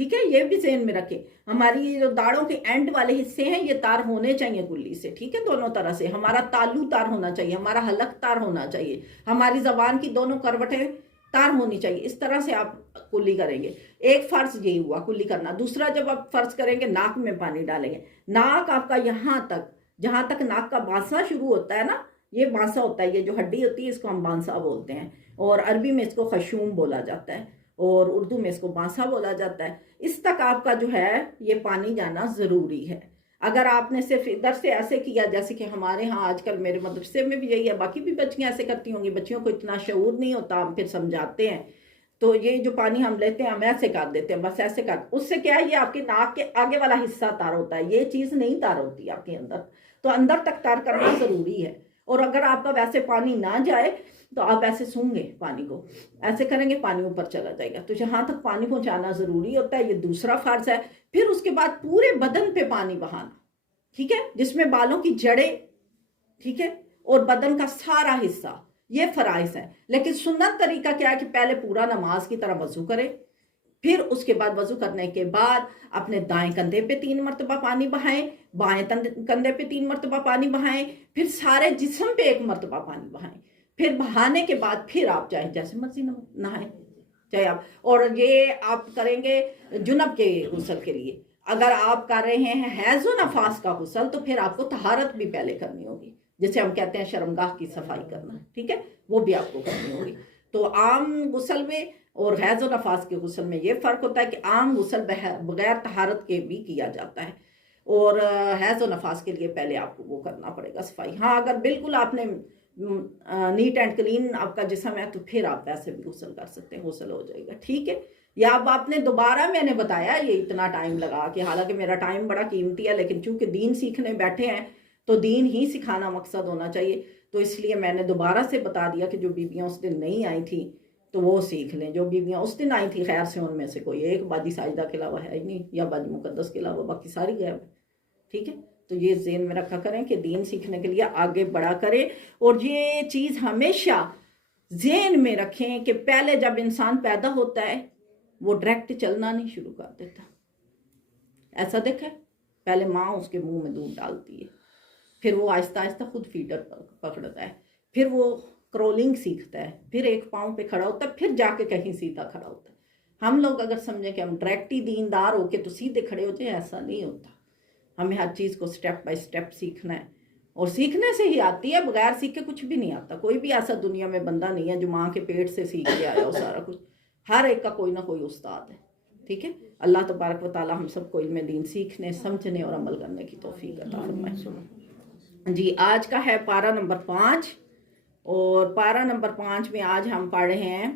ٹھیک ہے، یہ بھی ذہن میں رکھیں. ہماری یہ جو داڑھوں کے اینڈ والے حصے ہیں یہ تار ہونے چاہیے کلی سے، ٹھیک ہے، دونوں طرح سے. ہمارا تالو تار ہونا چاہیے، ہمارا حلق تار ہونا چاہیے، ہماری زبان کی دونوں کروٹیں تار ہونی چاہیے. اس طرح سے آپ کلی کریں گے. ایک فرض یہی ہوا کلی کرنا. دوسرا جب آپ فرض کریں گے ناک میں پانی ڈالیں گے. ناک آپ کا یہاں تک، جہاں تک ناک کا بانسا شروع ہوتا ہے نا، یہ بانسا ہوتا ہے، یہ جو ہڈی ہوتی ہے اس کو ہم بانسا بولتے ہیں، اور عربی میں اس کو خشوم بولا جاتا ہے اور اردو میں اس کو بانسا بولا جاتا ہے. اس تک آپ کا جو ہے یہ پانی جانا ضروری ہے. اگر آپ نے صرف ادھر سے ایسے کیا، جیسے کہ ہمارے ہاں آج کل میرے مدرسے میں بھی یہی ہے، باقی بھی بچیاں ایسے کرتی ہوں گی، بچیوں کو اتنا شعور نہیں ہوتا، ہم پھر سمجھاتے ہیں، تو یہ جو پانی ہم لیتے ہیں ہم ایسے کر دیتے ہیں، بس ایسے کر. اس سے کیا ہے، یہ آپ کے ناک کے آگے والا حصہ تار ہوتا ہے، یہ چیز نہیں تار ہوتی آپ کے اندر، تو اندر تک تار کرنا ضروری ہے. اور اگر آپ کا ویسے پانی نہ جائے تو آپ ایسے سوں گے پانی کو، ایسے کریں گے پانی اوپر چلا جائے گا. تو جہاں تک پانی پہنچانا ضروری ہوتا ہے، یہ دوسرا فرض ہے. پھر اس کے بعد پورے بدن پہ پانی بہانا، ٹھیک ہے، جس میں بالوں کی جڑیں، ٹھیک ہے، اور بدن کا سارا حصہ، یہ فرائض ہے. لیکن سنت طریقہ کیا ہے کہ پہلے پورا نماز کی طرح وضو کرے، پھر اس کے بعد وضو کرنے کے بعد اپنے دائیں کندھے پہ 3 مرتبہ پانی بہائیں، بائیں کندھے پہ 3 مرتبہ پانی بہائیں، پھر سارے جسم پہ 1 مرتبہ پانی بہائیں. پھر بہانے کے بعد پھر آپ چاہے جیسے مرضی نہائیں، چاہے آپ. اور یہ آپ کریں گے جنب کے غسل کے لیے. اگر آپ کر رہے ہیں حیض و نفاس کا غسل تو پھر آپ کو طہارت بھی پہلے کرنی ہوگی، جسے ہم کہتے ہیں شرمگاہ کی صفائی کرنا، ٹھیک ہے، وہ بھی آپ کو کرنی ہوگی. تو عام غسل میں اور حیض و نفاس کے غسل میں یہ فرق ہوتا ہے کہ عام غسل بغیر طہارت کے بھی کیا جاتا ہے، اور حیض و نفاس کے لیے پہلے آپ کو وہ کرنا پڑے گا صفائی. ہاں اگر بالکل آپ نے نیٹ اینڈ کلین آپ کا جسم ہے تو پھر آپ ویسے بھی غسل کر سکتے ہیں، غسل ہو جائے گا، ٹھیک ہے. یا اب آپ نے دوبارہ، میں نے بتایا یہ اتنا ٹائم لگا کہ حالانکہ میرا ٹائم بڑا قیمتی ہے، لیکن چونکہ دین سیکھنے بیٹھے ہیں تو دین ہی سکھانا مقصد ہونا چاہیے، تو اس لیے میں نے دوبارہ سے بتا دیا کہ جو بیویاں اس دن نہیں آئی تھیں تو وہ سیکھ لیں. جو بیویاں اس دن آئی تھی خیر سے ان میں سے کوئی ایک باجی ساجدہ کے علاوہ ہے ہی نہیں، یا باجی مقدس کے علاوہ باقی ساری غائب ہے، ٹھیک ہے. تو یہ ذہن میں رکھا کریں کہ دین سیکھنے کے لیے آگے بڑھا کریں. اور یہ چیز ہمیشہ ذہن میں رکھیں کہ پہلے جب انسان پیدا ہوتا ہے وہ ڈائریکٹ چلنا نہیں شروع کر دیتا. ایسا دیکھا ہے، پہلے ماں اس کے منہ میں دودھ ڈالتی ہے، پھر وہ آہستہ آہستہ خود فیڈر پکڑتا ہے، پھر وہ کرولنگ سیکھتا ہے، پھر ایک پاؤں پہ کھڑا ہوتا ہے، پھر جا کے کہیں سیدھا کھڑا ہوتا ہے. ہم لوگ اگر سمجھیں کہ ہم ڈائریکٹ ہی دیندار ہو کے تو سیدھے کھڑے ہو جائیں، ایسا نہیں ہوتا. ہمیں ہر چیز کو سٹیپ بائی سٹیپ سیکھنا ہے، اور سیکھنے سے ہی آتی ہے، بغیر سیکھ کے کچھ بھی نہیں آتا. کوئی بھی ایسا دنیا میں بندہ نہیں ہے جو ماں کے پیٹ سے سیکھ کے آیا ہو سارا کچھ. ہر ایک کا کوئی نہ کوئی استاد ہے، ٹھیک ہے. اللہ تبارک و تعالی ہم سب کو علم دین سیکھنے، سمجھنے اور عمل کرنے کی توفیق عطا فرمائے. جی آج کا ہے پارہ نمبر 5، اور پارہ نمبر 5 میں آج ہم پڑھ رہے ہیں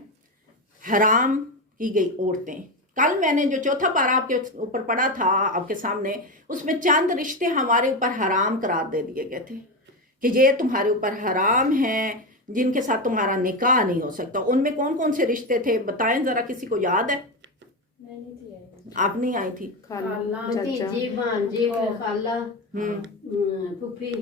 حرام کی گئی عورتیں. کل میں نے جو چوتھا پارہ آپ کے اوپر پڑھا تھا آپ کے سامنے، اس میں چند رشتے ہمارے اوپر حرام قرار دے دیے گئے تھے کہ یہ تمہارے اوپر حرام ہیں، جن کے ساتھ تمہارا نکاح نہیں ہو سکتا. ان میں کون کون سے رشتے تھے بتائیں ذرا، کسی کو یاد ہے؟ میں نہیں تھی، آپ نہیں آئی تھی؟ خالہ، چچا، جی بھانجی خالہ پھوپھی.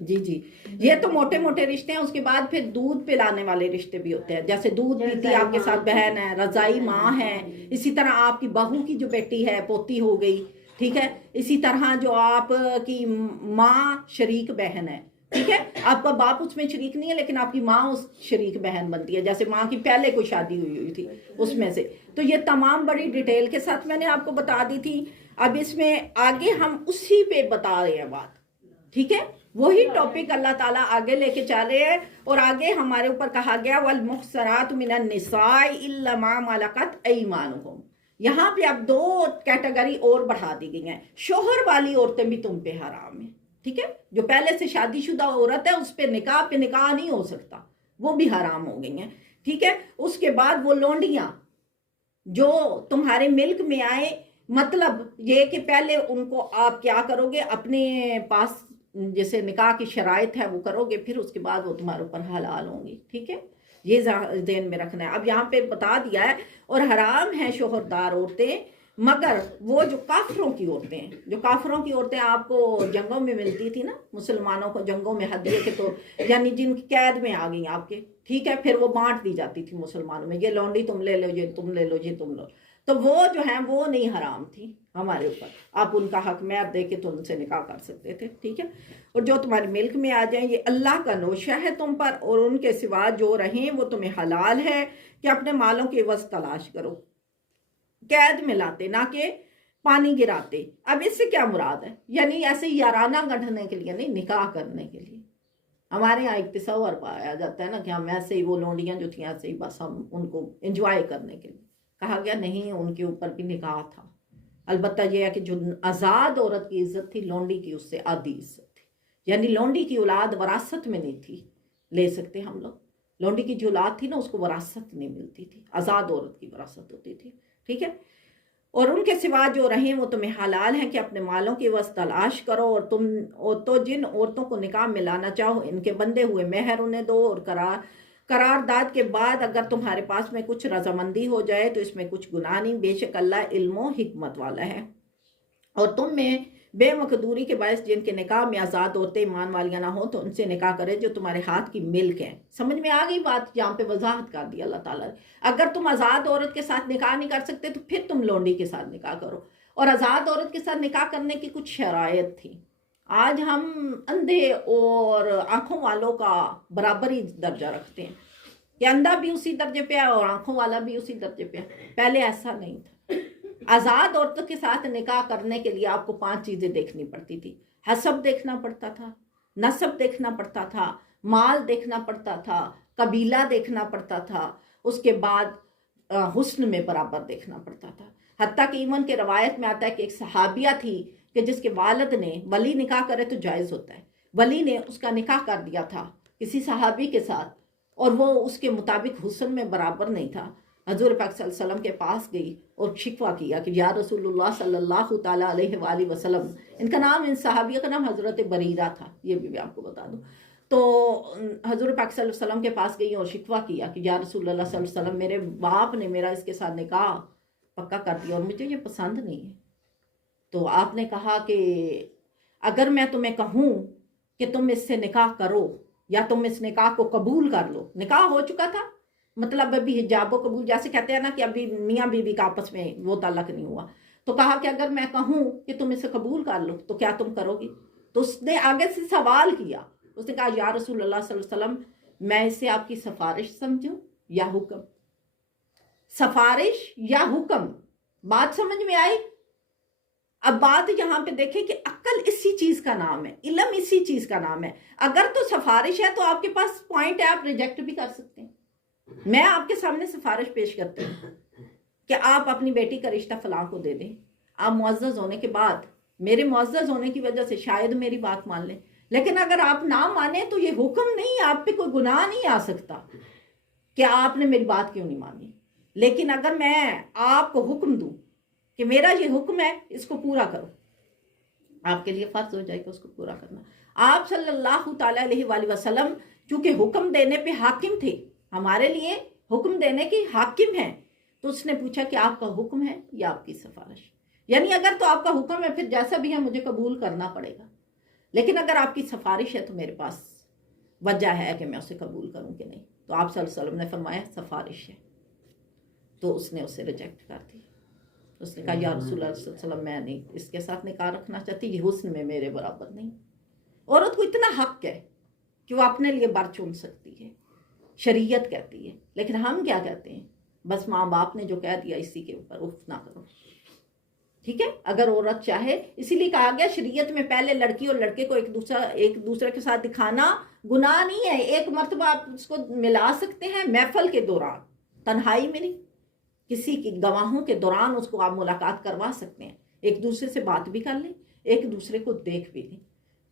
جی جی، یہ تو موٹے موٹے رشتے ہیں. اس کے بعد پھر دودھ پلانے والے رشتے بھی ہوتے ہیں، جیسے دودھ پیتی آپ کے ساتھ بہن ہے، رضائی ماں ہے. اسی طرح آپ کی بہو کی جو بیٹی ہے پوتی ہو گئی، ٹھیک ہے. اسی طرح جو آپ کی ماں شریک بہن ہے، ٹھیک ہے. آپ کا باپ اس میں شریک نہیں ہے لیکن آپ کی ماں اس شریک بہن بنتی ہے، جیسے ماں کی پہلے کوئی شادی ہوئی تھی اس میں سے. تو یہ تمام بڑی ڈیٹیل کے ساتھ میں نے آپ کو بتا دی تھی. اب اس میں آگے ہم اسی پہ بتا رہے ہیں بات، ٹھیک ہے. وہی ٹاپک اللہ تعالیٰ آگے لے کے چل رہے ہیں. اور آگے ہمارے اوپر کہا گیا والمحصنات من النساء الا ما ملکت ایمانکم. یہاں پہ اب 2 کیٹیگری اور بڑھا دی گئی ہیں. شوہر والی عورتیں بھی تم پہ حرام ہیں، ٹھیک ہے. جو پہلے سے شادی شدہ عورت ہے اس پہ نکاح نہیں ہو سکتا، وہ بھی حرام ہو گئی ہیں، ٹھیک ہے. اس کے بعد وہ لونڈیاں جو تمہارے ملک میں آئے، مطلب یہ کہ پہلے ان کو آپ کیا کرو گے، اپنے پاس جیسے نکاح کی شرائط ہے وہ کرو گے، پھر اس کے بعد وہ تمہارے اوپر حلال ہوں گی، ٹھیک ہے. یہ ذہن میں رکھنا ہے. اب یہاں پہ بتا دیا ہے اور حرام ہیں شوہردار عورتیں مگر وہ جو کافروں کی عورتیں ہیں. جو کافروں کی عورتیں آپ کو جنگوں میں ملتی تھی نا، مسلمانوں کو جنگوں میں ہدیے کے طور، یعنی جن کی قید میں آ گئی آپ کے، ٹھیک ہے، پھر وہ بانٹ دی جاتی تھی مسلمانوں میں، یہ لونڈی تم لے لو، یہ تم لے لو، یہ تم لو. تو وہ جو ہیں وہ نہیں حرام تھی ہمارے اوپر، آپ ان کا حق مہر دے کے تو ان سے نکاح کر سکتے تھے، ٹھیک ہے. اور جو تمہارے ملک میں آ جائیں یہ اللہ کا نوشہ ہے تم پر، اور ان کے سوا جو رہیں وہ تمہیں حلال ہے کہ اپنے مالوں کے عوض تلاش کرو، قید میں لاتے نہ کہ پانی گراتے. اب اس سے کیا مراد ہے؟ یعنی ایسے یارانہ گھٹنے کے لیے نہیں، نکاح کرنے کے لیے. ہمارے یہاں ایک تصور پایا جاتا ہے نا کہ ہم ایسے ہی وہ لونڈیاں جو تھیں ایسے ہی بس ہم ان کو انجوائے کرنے کے لیے. کہا گیا نہیں، ان کے اوپر بھی نکاح تھا. البتہ یہ ہے کہ جو آزاد عورت کی عزت تھی لونڈی کی اس سے آدھی عزت تھی. یعنی لونڈی کی اولاد وراثت میں نہیں تھی، لے سکتے ہم لوگ. لونڈی کی جو اولاد تھی نا اس کو وراثت نہیں ملتی تھی، آزاد عورت کی وراثت ہوتی تھی، ٹھیک ہے. اور ان کے سوا جو رہیں وہ تمہیں حلال ہیں کہ اپنے مالوں کی عوض تلاش کرو، اور تم تو جن عورتوں کو نکاح میں لانا چاہو ان کے بندے ہوئے مہر انہیں دو، اور قرارداد کے بعد اگر تمہارے پاس میں کچھ رضامندی ہو جائے تو اس میں کچھ گناہ نہیں، بے شک اللہ علم و حکمت والا ہے. اور تم میں بے مقدوری کے باعث جن کے نکاح میں آزاد عورتیں ایمان والیاں نہ ہوں تو ان سے نکاح کرے جو تمہارے ہاتھ کی ملک ہے. سمجھ میں آ گئی بات؟ یہاں پہ وضاحت کر دی اللہ تعالیٰ نے. اگر تم آزاد عورت کے ساتھ نکاح نہیں کر سکتے تو پھر تم لونڈی کے ساتھ نکاح کرو. اور آزاد عورت کے ساتھ نکاح کرنے کی کچھ شرائط تھی. آج ہم اندھے اور آنکھوں والوں کا برابری درجہ رکھتے ہیں کہ اندھا بھی اسی درجے پہ ہے اور آنکھوں والا بھی اسی درجے پہ ہے. پہلے ایسا نہیں تھا. آزاد عورتوں کے ساتھ نکاح کرنے کے لیے آپ کو 5 چیزیں دیکھنی پڑتی تھی. حسب دیکھنا پڑتا تھا، نسب دیکھنا پڑتا تھا، مال دیکھنا پڑتا تھا، قبیلہ دیکھنا پڑتا تھا، اس کے بعد حسن میں برابر دیکھنا پڑتا تھا. حتیٰ کہ ایون کے روایت میں آتا ہے کہ ایک صحابیہ تھی کہ جس کے والد نے، ولی نکاح کرے تو جائز ہوتا ہے، ولی نے اس کا نکاح کر دیا تھا کسی صحابی کے ساتھ اور وہ اس کے مطابق حسن میں برابر نہیں تھا. حضور پاک صلی اللہ علیہ وسلم کے پاس گئی اور شکوہ کیا کہ یا رسول اللہ صلی اللہ تعالیٰ علیہ وآلہ وسلم، ان کا نام، ان صحابیہ کا نام حضرت بریرہ تھا، یہ بھی آپ کو بتا دوں. تو حضور پاک صلی اللہ علیہ وسلم کے پاس گئی اور شکوہ کیا کہ یا رسول اللہ صلی اللہ علیہ وسلم، میرے باپ نے میرا اس کے ساتھ نکاح پکا کر دیا اور مجھے یہ پسند نہیں ہے. تو آپ نے کہا کہ اگر میں تمہیں کہوں کہ تم اس سے نکاح کرو یا تم اس نکاح کو قبول کر لو، نکاح ہو چکا تھا، مطلب ابھی حجاب و قبول جیسے کہتے ہیں نا کہ ابھی میاں بیوی کا آپس میں وہ تعلق نہیں ہوا، تو کہا کہ اگر میں کہوں کہ تم اسے قبول کر لو تو کیا تم کرو گی؟ تو اس نے آگے سے سوال کیا، اس نے کہا یا رسول اللہ صلی اللہ علیہ وسلم، میں اسے آپ کی سفارش سمجھوں یا حکم؟ سفارش یا حکم؟ بات سمجھ میں آئی؟ اب بات یہاں پہ دیکھیں کہ عقل اسی چیز کا نام ہے، علم اسی چیز کا نام ہے. اگر تو سفارش ہے تو آپ کے پاس پوائنٹ ہے، آپ ریجیکٹ بھی کر سکتے ہیں. میں آپ کے سامنے سفارش پیش کرتی ہوں کہ آپ اپنی بیٹی کا رشتہ فلاں کو دے دیں. آپ معزز ہونے کے بعد، میرے معزز ہونے کی وجہ سے شاید میری بات مان لیں، لیکن اگر آپ نہ مانیں تو یہ حکم نہیں، آپ پہ کوئی گناہ نہیں آ سکتا کہ آپ نے میری بات کیوں نہیں مانی. لیکن اگر میں آپ کو حکم دوں کہ میرا یہ حکم ہے اس کو پورا کرو، آپ کے لیے فرض ہو جائے گا اس کو پورا کرنا. آپ صلی اللہ تعالیٰ علیہ وآلہ وسلم چونکہ حکم دینے پہ حاکم تھے، ہمارے لیے حکم دینے کی حاکم ہیں، تو اس نے پوچھا کہ آپ کا حکم ہے یا آپ کی سفارش؟ یعنی اگر تو آپ کا حکم ہے پھر جیسا بھی ہے مجھے قبول کرنا پڑے گا، لیکن اگر آپ کی سفارش ہے تو میرے پاس وجہ ہے کہ میں اسے قبول کروں کہ نہیں. تو آپ صلی اللہ علیہ وسلم نے فرمایا سفارش ہے، تو اس نے اسے ریجیکٹ کر دی. اس نے کہا یا رسول اللہ صلی اللہ علیہ وسلم، میں نہیں اس کے ساتھ نکاح رکھنا چاہتی، یہ حسن میں میرے برابر نہیں. عورت کو اتنا حق ہے کہ وہ اپنے لیے بر چن سکتی ہے، شریعت کہتی ہے. لیکن ہم کیا کہتے ہیں؟ بس ماں باپ نے جو کہہ دیا اسی کے اوپر اف نہ کرو. ٹھیک ہے، اگر عورت چاہے، اسی لیے کہا گیا شریعت میں پہلے لڑکی اور لڑکے کو ایک دوسرے کے ساتھ دکھانا گناہ نہیں ہے. ایک مرتبہ آپ اس کو ملا سکتے ہیں محفل کے دوران، تنہائی میں نہیں، کسی کی گواہوں کے دوران اس کو آپ ملاقات کروا سکتے ہیں. ایک دوسرے سے بات بھی کر لیں، ایک دوسرے کو دیکھ بھی لیں،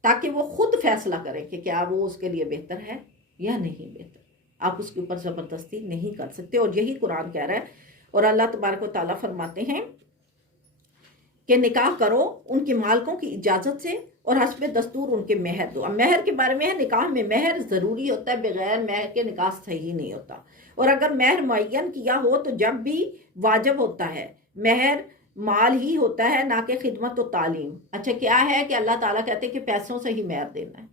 تاکہ وہ خود فیصلہ کرے کہ کیا وہ اس کے لیے بہتر ہے یا نہیں بہتر. آپ اس کے اوپر زبردستی نہیں کر سکتے، اور یہی قرآن کہہ رہا ہے. اور اللہ تبارک و تعالیٰ فرماتے ہیں کہ نکاح کرو ان کی مالکوں کی اجازت سے اور حسب دستور ان کے مہر دو. اب مہر کے بارے میں ہے، نکاح میں مہر ضروری ہوتا ہے، بغیر مہر کے نکاح صحیح نہیں ہوتا. اور اگر مہر معین کیا ہو تو جب بھی واجب ہوتا ہے، مہر مال ہی ہوتا ہے نہ کہ خدمت و تعلیم. اچھا کیا ہے کہ اللہ تعالیٰ کہتے ہیں کہ پیسوں سے ہی مہر دینا ہے.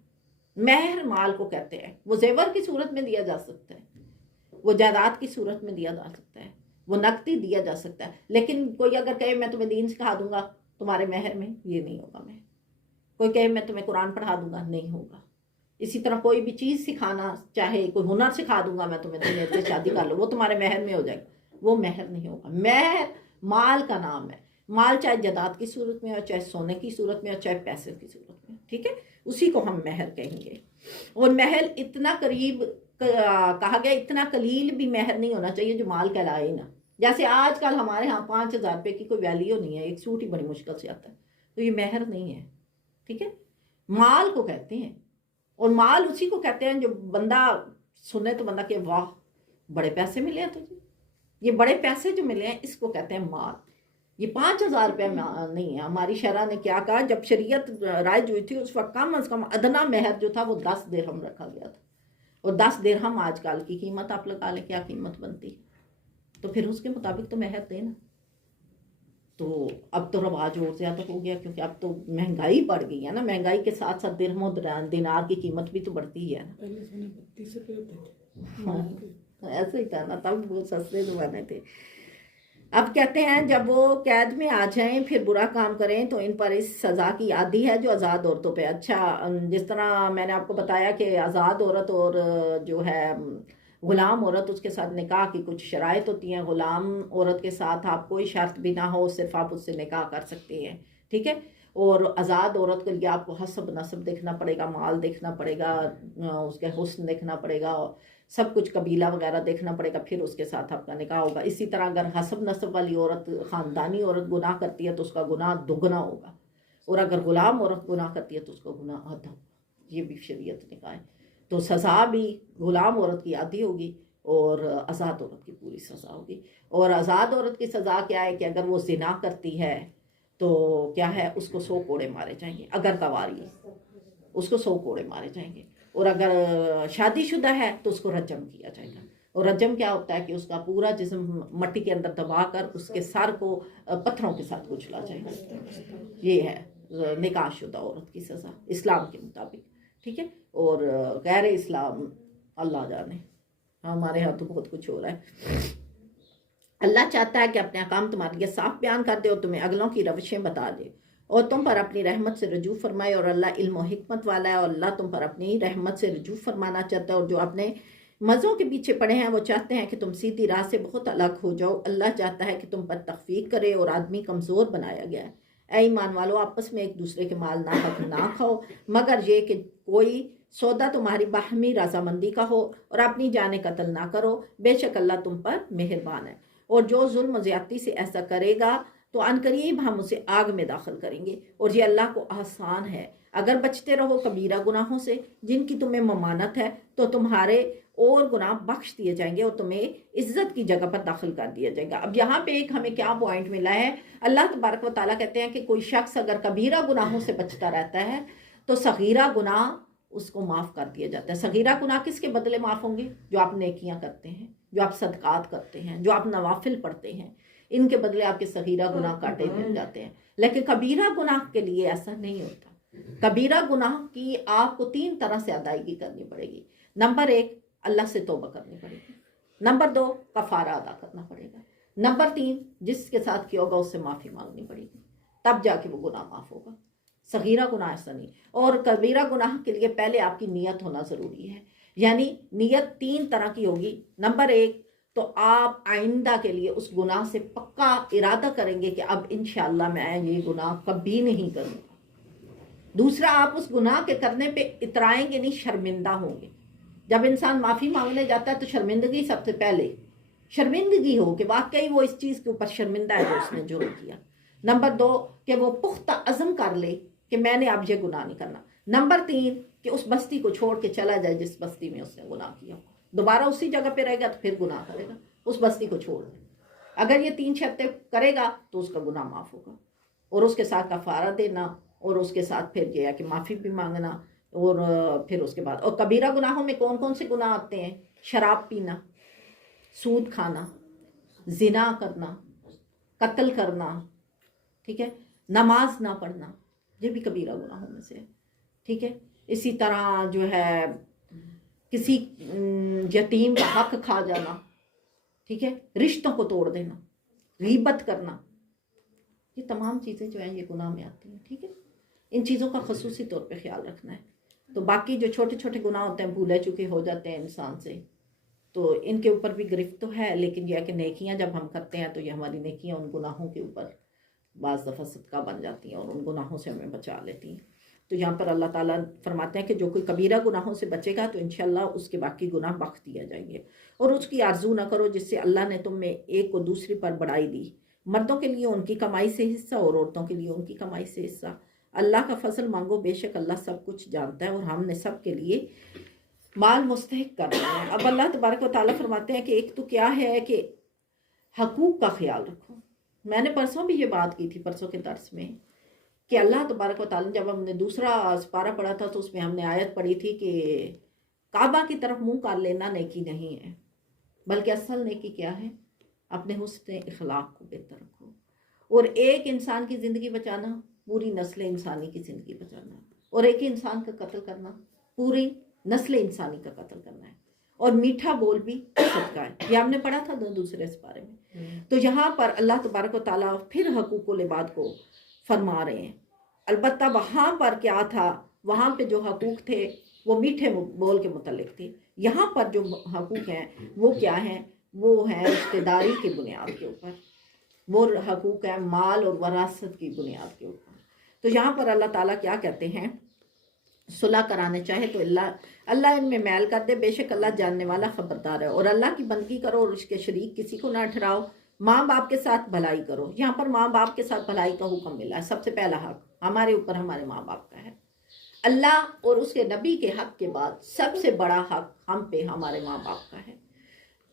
مہر مال کو کہتے ہیں، وہ زیور کی صورت میں دیا جا سکتا ہے، وہ جائیداد کی صورت میں دیا جا سکتا ہے، وہ نقدی دیا جا سکتا ہے، لیکن کوئی اگر کہے میں تمہیں دین سکھا دوں گا تمہارے مہر میں، یہ نہیں ہوگا مہر۔ کوئی کہے میں تمہیں قرآن پڑھا دوں گا، نہیں ہوگا۔ اسی طرح کوئی بھی چیز سکھانا چاہے، کوئی ہنر سکھا دوں گا میں تمہیں، تم میرے سے شادی کر لو، وہ تمہارے مہر میں ہو جائے گا، وہ مہر نہیں ہوگا۔ مہر مال کا نام ہے، مال چاہے جائیداد کی صورت میں ہو، چاہے سونے کی صورت میں ہو، چاہے پیسے کی صورت میں، ٹھیک ہے، اسی کو ہم مہر کہیں گے۔ اور مہر اتنا قریب کہا گیا، اتنا قلیل بھی مہر نہیں ہونا چاہیے جو مال کہلائے نا۔ جیسے آج کل ہمارے ہاں 5,000 روپے کی کوئی ویلیو نہیں ہے، ایک سوٹ ہی بڑی مشکل سے آتا ہے، تو یہ مہر نہیں ہے، ٹھیک ہے۔ مال کو کہتے ہیں، اور مال اسی کو کہتے ہیں جو بندہ سنے تو بندہ کہ واہ بڑے پیسے ملے ہیں تجھے، یہ بڑے پیسے جو ملے ہیں اس کو کہتے ہیں مال۔ یہ 5,000 روپے نہیں ہے۔ ہماری شرع نے کیا کہا، جب شریعت رائج ہوئی تھی اس وقت کم از کم ادنا مہر جو تھا وہ 10 درہم رکھا گیا تھا، اور 10 درہم آج کل کی قیمت آپ لگا لیں کیا قیمت بنتی ہے، تو پھر اس کے مطابق تو مہر دینا۔ تو اب تو رواج اور زیادہ ہو گیا، کیونکہ اب تو مہنگائی بڑھ گئی ہے نا، مہنگائی کے ساتھ ساتھ درہم و دینار کی قیمت بھی تو بڑھتی ہی ہے نا۔ پہلے سونے 32 روپے ہوتے تھے، ایسے ہی تھا نا، تب وہ سستے زمانے تھے۔ اب کہتے ہیں جب وہ قید میں آ جائیں پھر برا کام کریں تو ان پر اس سزا کی عادی ہے جو آزاد عورتوں پہ۔ اچھا، جس طرح میں نے آپ کو بتایا کہ آزاد عورت اور جو ہے غلام عورت، اس کے ساتھ نکاح کی کچھ شرائط ہوتی ہیں۔ غلام عورت کے ساتھ آپ کوئی شرط بھی نہ ہو، صرف آپ اس سے نکاح کر سکتے ہیں، ٹھیک ہے۔ اور آزاد عورت کے لیے آپ کو حسب نسب دیکھنا پڑے گا، مال دیکھنا پڑے گا، اس کے حسن دیکھنا پڑے گا، سب کچھ قبیلہ وغیرہ دیکھنا پڑے گا، پھر اس کے ساتھ آپ کا نکاح ہوگا۔ اسی طرح اگر حسب نسب والی عورت، خاندانی عورت گناہ کرتی ہے تو اس کا گناہ دگنا ہوگا، اور اگر غلام عورت گناہ کرتی ہے تو اس کا گناہ آدھا ہوگا۔ یہ بھی شریعت نے کہا ہے۔ تو سزا بھی غلام عورت کی آدھی ہوگی اور آزاد عورت کی پوری سزا ہوگی۔ اور آزاد عورت کی سزا کیا ہے کہ اگر وہ زنا کرتی ہے تو کیا ہے، اس کو 100 کوڑے مارے جائیں گے، اگر کواری ہے اس کو 100 کوڑے مارے جائیں گے، اور اگر شادی شدہ ہے تو اس کو رجم کیا جائے گا۔ اور رجم کیا ہوتا ہے کہ اس کا پورا جسم مٹی کے اندر دبا کر اس کے سر کو پتھروں کے ساتھ کچلا جائے گا۔ یہ ہے نکاح شدہ عورت کی سزا اسلام کے مطابق، ٹھیک ہے۔ اور غیر اسلام اللہ جانے، ہمارے ہاں تو بہت کچھ ہو رہا ہے۔ اللہ چاہتا ہے کہ اپنے احکام تمہارے لیے صاف بیان کر دے اور تمہیں اگلوں کی روشیں بتا دے، اور تم پر اپنی رحمت سے رجوع فرمائے، اور اللہ علم و حکمت والا ہے، اور اللہ تم پر اپنی رحمت سے رجوع فرمانا چاہتا ہے۔ اور جو اپنے مزوں کے پیچھے پڑے ہیں وہ چاہتے ہیں کہ تم سیدھی راہ سے بہت الگ ہو جاؤ۔ اللہ چاہتا ہے کہ تم پر تخفیف کرے، اور آدمی کمزور بنایا گیا ہے۔ اے ایمان والو، آپس میں ایک دوسرے کے مال ناحق نہ کھاؤ، مگر یہ کہ کوئی سودا تمہاری باہمی رضامندی کا ہو، اور اپنی جانیں قتل نہ کرو، بے شک اللہ تم پر مہربان ہے۔ اور جو ظلم و زیادتی سے ایسا کرے گا تو عنقریب ہم اسے آگ میں داخل کریں گے، اور یہ اللہ کو آسان ہے۔ اگر بچتے رہو کبیرہ گناہوں سے جن کی تمہیں ممانت ہے تو تمہارے اور گناہ بخش دیے جائیں گے، اور تمہیں عزت کی جگہ پر داخل کر دیا جائے گا۔ اب یہاں پہ ایک ہمیں کیا پوائنٹ ملا ہے، اللہ تبارک و تعالیٰ کہتے ہیں کہ کوئی شخص اگر کبیرہ گناہوں سے بچتا رہتا ہے تو صغیرہ گناہ اس کو معاف کر دیا جاتا ہے۔ صغیرہ گناہ کس کے بدلے معاف ہوں گے؟ جو آپ نیکیاں کرتے ہیں، جو آپ صدقات کرتے ہیں، جو آپ نوافل پڑھتے ہیں، ان کے بدلے آپ کے صغیرہ گناہ کاٹے مل جاتے ہیں۔ لیکن کبیرہ گناہ کے لیے ایسا نہیں ہوتا۔ کبیرہ گناہ کی آپ کو 3 طرح سے ادائیگی کرنی پڑے گی۔ نمبر 1، اللہ سے توبہ کرنی پڑے گی۔ نمبر 2، کفارہ ادا کرنا پڑے گا۔ نمبر 3، جس کے ساتھ کیا ہوگا اس سے معافی مانگنی پڑے گی، تب جا کے وہ گناہ معاف ہوگا۔ صغیرہ گناہ ایسا نہیں۔ اور کبیرہ گناہ کے لیے پہلے آپ کی نیت ہونا ضروری ہے، یعنی نیت 3 طرح کی ہوگی۔ نمبر 1، تو آپ آئندہ کے لیے اس گناہ سے پکا ارادہ کریں گے کہ اب انشاءاللہ میں یہ گناہ کبھی نہیں کروں گا۔ دوسرا، آپ اس گناہ کے کرنے پہ اترائیں گے نہیں، شرمندہ ہوں گے۔ جب انسان معافی مانگنے جاتا ہے تو شرمندگی سب سے پہلے شرمندگی ہو کہ واقعی وہ اس چیز کے اوپر شرمندہ ہے جو اس نے جرم کیا۔ نمبر 2، کہ وہ پختہ عزم کر لے کہ میں نے اب یہ گناہ نہیں کرنا۔ نمبر 3، کہ اس بستی کو چھوڑ کے چلا جائے جس بستی میں اس نے گناہ کیا ہو، دوبارہ اسی جگہ پہ رہے گا تو پھر گناہ کرے گا، اس بستی کو چھوڑ دے۔ اگر یہ 3 شرطیں کرے گا تو اس کا گناہ معاف ہوگا، اور اس کے ساتھ کفارہ دینا، اور اس کے ساتھ پھر یہ ہے کہ معافی بھی مانگنا، اور پھر اس کے بعد۔ اور کبیرہ گناہوں میں کون کون سے گناہ آتے ہیں؟ شراب پینا، سود کھانا، زنا کرنا، قتل کرنا، ٹھیک ہے، نماز نہ پڑھنا، یہ بھی کبیرہ گناہوں میں سے ہے، ٹھیک ہے۔ اسی طرح جو ہے کسی یتیم کا حق کھا جانا، ٹھیک ہے، رشتوں کو توڑ دینا، غیبت کرنا، یہ تمام چیزیں جو ہیں یہ گناہ میں آتی ہیں. ٹھیک ہے، ان چیزوں کا خصوصی طور پہ خیال رکھنا ہے. تو باقی جو چھوٹے چھوٹے گناہ ہوتے ہیں بھولے چکے ہو جاتے ہیں انسان سے، تو ان کے اوپر بھی گرفت تو ہے، لیکن یہ ہے کہ نیکیاں جب ہم کرتے ہیں تو یہ ہماری نیکیاں ان گناہوں کے اوپر بعض دفعہ صدقہ بن جاتی ہیں اور ان گناہوں سے ہمیں بچا لیتی ہیں. تو یہاں پر اللہ تعالیٰ فرماتے ہیں کہ جو کوئی کبیرہ گناہوں سے بچے گا تو انشاءاللہ اس کے باقی گناہ بخش دیا جائیں گے. اور اس کی آرزو نہ کرو جس سے اللہ نے تم میں ایک کو دوسری پر بڑھائی دی. مردوں کے لیے ان کی کمائی سے حصہ اور عورتوں کے لیے ان کی کمائی سے حصہ. اللہ کا فضل مانگو، بے شک اللہ سب کچھ جانتا ہے اور ہم نے سب کے لیے مال مستحق کر رہا ہے. اب اللہ تبارک و تعالیٰ فرماتے ہیں کہ ایک تو کیا ہے کہ حقوق کا خیال رکھو. میں نے پرسوں بھی یہ بات کی تھی، پرسوں کے درس میں، کہ اللہ تبارک و تعالیٰ جب ہم نے دوسرا سپارہ پڑھا تھا تو اس میں ہم نے آیت پڑھی تھی کہ کعبہ کی طرف منہ کر لینا نیکی نہیں ہے، بلکہ اصل نیکی کیا ہے؟ اپنے حسن اخلاق کو بہتر رکھو. اور ایک انسان کی زندگی بچانا پوری نسل انسانی کی زندگی بچانا، اور ایک انسان کا قتل کرنا پوری نسل انسانی کا قتل کرنا ہے. اور میٹھا بول بھی صدقہ ہے، یہ ہم نے پڑھا تھا دوسرے سپارے میں. تو یہاں پر اللہ تبارک و تعالیٰ پھر حقوق العباد کو فرما رہے ہیں. البتہ وہاں پر کیا تھا، وہاں پہ جو حقوق تھے وہ میٹھے بول کے متعلق تھے. یہاں پر جو حقوق ہیں وہ کیا ہیں؟ وہ ہیں رشتہ داری کی بنیاد کے اوپر، وہ حقوق ہیں مال اور وراثت کی بنیاد کے اوپر. تو یہاں پر اللہ تعالیٰ کیا کہتے ہیں؟ صلح کرانے چاہے تو اللہ ان میں میل کر دے، بے شک اللہ جاننے والا خبردار ہے. اور اللہ کی بندگی کرو اور اس کے شریک کسی کو نہ ٹھہراؤ. ماں باپ کے ساتھ بھلائی کرو. یہاں پر ماں باپ کے ساتھ بھلائی کا حکم ملا ہے. سب سے پہلا حق ہمارے اوپر ہمارے ماں باپ کا ہے. اللہ اور اس کے نبی کے حق کے بعد سب سے بڑا حق ہم پہ ہمارے ماں باپ کا ہے.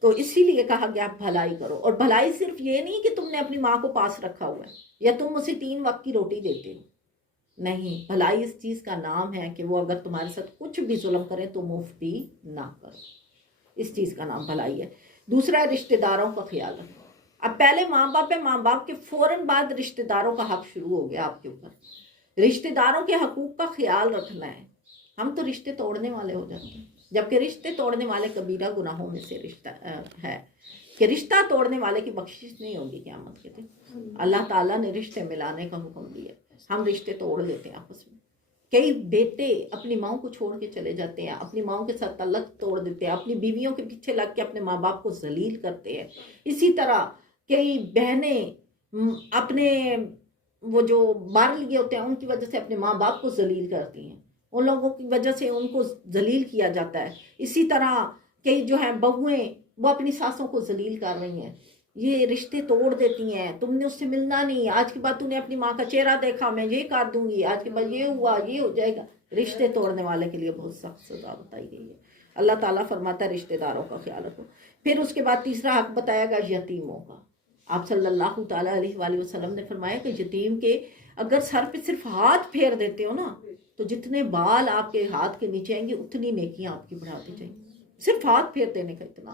تو اسی لیے کہا گیا بھلائی کرو. اور بھلائی صرف یہ نہیں کہ تم نے اپنی ماں کو پاس رکھا ہوا ہے یا تم اسے 3 وقت کی روٹی دیتے ہو، نہیں. بھلائی اس چیز کا نام ہے کہ وہ اگر تمہارے ساتھ کچھ بھی ظلم کرے تو مفتی نہ کرو. اس چیز کا نام بھلائی ہے. دوسرا ہے رشتہ داروں کا خیال رکھو. اب پہلے ماں باپ ہے، ماں باپ کے فوراً بعد رشتہ داروں کا حق شروع ہو گیا آپ کے اوپر. رشتہ داروں کے حقوق کا خیال رکھنا ہے. ہم تو رشتے توڑنے والے ہو جاتے ہیں، جبکہ رشتے توڑنے والے کبیرہ گناہوں میں سے رشتہ ہے کہ رشتہ توڑنے والے کی بخشش نہیں ہوگی قیامت کے دن. اللہ تعالیٰ نے رشتے ملانے کا حکم دیا، ہم رشتے توڑ دیتے ہیں آپس میں. کئی بیٹے اپنی ماں کو چھوڑ کے چلے جاتے ہیں، اپنی ماں کے ساتھ تعلق توڑ دیتے ہیں، اپنی بیویوں کے پیچھے لگ کے اپنے ماں باپ کو ذلیل کرتے ہیں. اسی طرح کئی بہنیں اپنے وہ جو باہر لیے ہوتے ہیں ان کی وجہ سے اپنے ماں باپ کو ذلیل کرتی ہیں، ان لوگوں کی وجہ سے ان کو ذلیل کیا جاتا ہے. اسی طرح کئی جو ہیں بہویں وہ اپنی ساسوں کو ذلیل کر رہی ہیں، یہ رشتے توڑ دیتی ہیں. تم نے اس سے ملنا نہیں، آج کے بعد تو نے اپنی ماں کا چہرہ دیکھا میں یہ کر دوں گی، آج کے بعد یہ ہوا یہ ہو جائے گا. رشتے توڑنے والے کے لیے بہت سخت سزا بتائی گئی ہے. اللہ تعالیٰ فرماتا ہے رشتے داروں کا خیال رکھو. پھر اس کے بعد تیسرا حق بتایا گا یتیموں کا. آپ صلی اللہ تعالیٰ علیہ وآلہ وسلم نے فرمایا کہ یتیم کے اگر سر پہ صرف ہاتھ پھیر دیتے ہو نا تو جتنے بال آپ کے ہاتھ کے نیچے آئیں گے اتنی نیکیاں آپ کی بڑھاتی جائیں گی. صرف ہاتھ پھیر دینے کا اتنا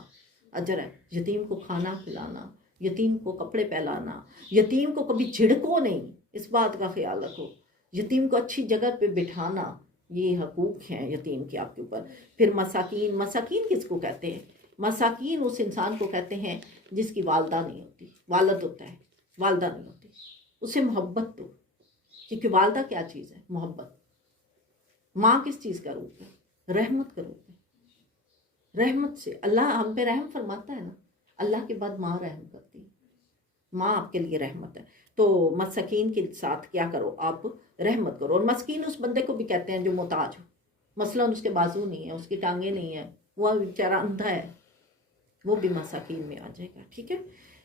اجر ہے. یتیم کو کھانا کھلانا، یتیم کو کپڑے پہلانا، یتیم کو کبھی جھڑکو نہیں، اس بات کا خیال رکھو. یتیم کو اچھی جگہ پہ بٹھانا، یہ حقوق ہیں یتیم کے آپ کے اوپر. پھر مساکین. مساکین کس کو کہتے ہیں؟ مساکین اس انسان کو کہتے ہیں جس کی والدہ نہیں ہوتی. والد ہوتا ہے، والدہ نہیں ہوتی. اسے محبت دو، کیونکہ والدہ کیا چیز ہے؟ محبت. ماں کس چیز کا روپ ہے؟ رحمت کا روپ ہے. رحمت سے اللہ ہم پہ رحم فرماتا ہے نا، اللہ کے بعد ماں رحم کرتی ہے. ماں آپ کے لیے رحمت ہے. تو مسکین کے ساتھ کیا کرو؟ آپ رحمت کرو. اور مسکین اس بندے کو بھی کہتے ہیں جو محتاج ہو، مثلاً اس کے بازو نہیں ہے، اس کی ٹانگیں نہیں ہیں، وہ بیچارہ اندھا ہے، وہ بھی مساکین میں آ جائے گا. ٹھیک ہے.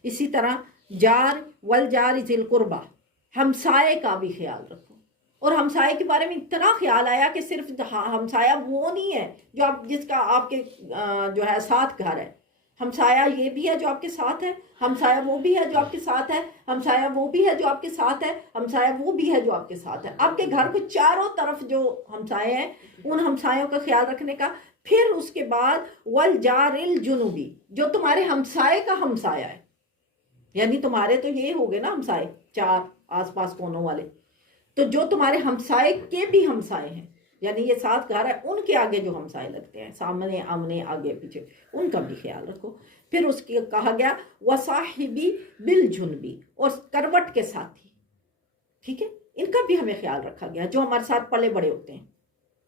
اسی طرح جار والجار ذی القربہ، ہمسائے کا بھی خیال رکھو. اور ہمسائے کے بارے میں اتنا خیال آیا کہ صرف ہمسایہ وہ نہیں ہے جو آپ جس کا آپ کے جو ہے ساتھ گھر ہے. ہمسایہ یہ بھی ہے جو آپ کے ساتھ ہے، ہمسایہ وہ بھی ہے جو آپ کے ساتھ ہے، ہمسایہ وہ بھی ہے جو آپ کے ساتھ ہے، ہمسایہ وہ بھی ہے جو آپ کے ساتھ ہے. آپ کے گھر کو چاروں طرف جو ہمسائے ہیں ان ہمسایوں کا خیال رکھنے کا. پھر اس کے بعد والجار الجنوبی، جو تمہارے ہمسائے کا ہمسایہ ہے، یعنی تمہارے تو یہ ہو گئے نا ہمسائے 4 آس پاس کونوں والے، تو جو تمہارے ہمسائے کے بھی ہمسائے ہیں، یعنی یہ 7 گھر ہے، ان کے آگے جو ہمسائے لگتے ہیں، سامنے آمنے آگے پیچھے، ان کا بھی خیال رکھو۔ پھر اس کی کہا گیا وصاحبی بالجنبی، اور کروٹ کے ساتھی، ٹھیک ہے، ان کا بھی ہمیں خیال رکھا گیا، جو ہمارے ساتھ پلے بڑے ہوتے ہیں،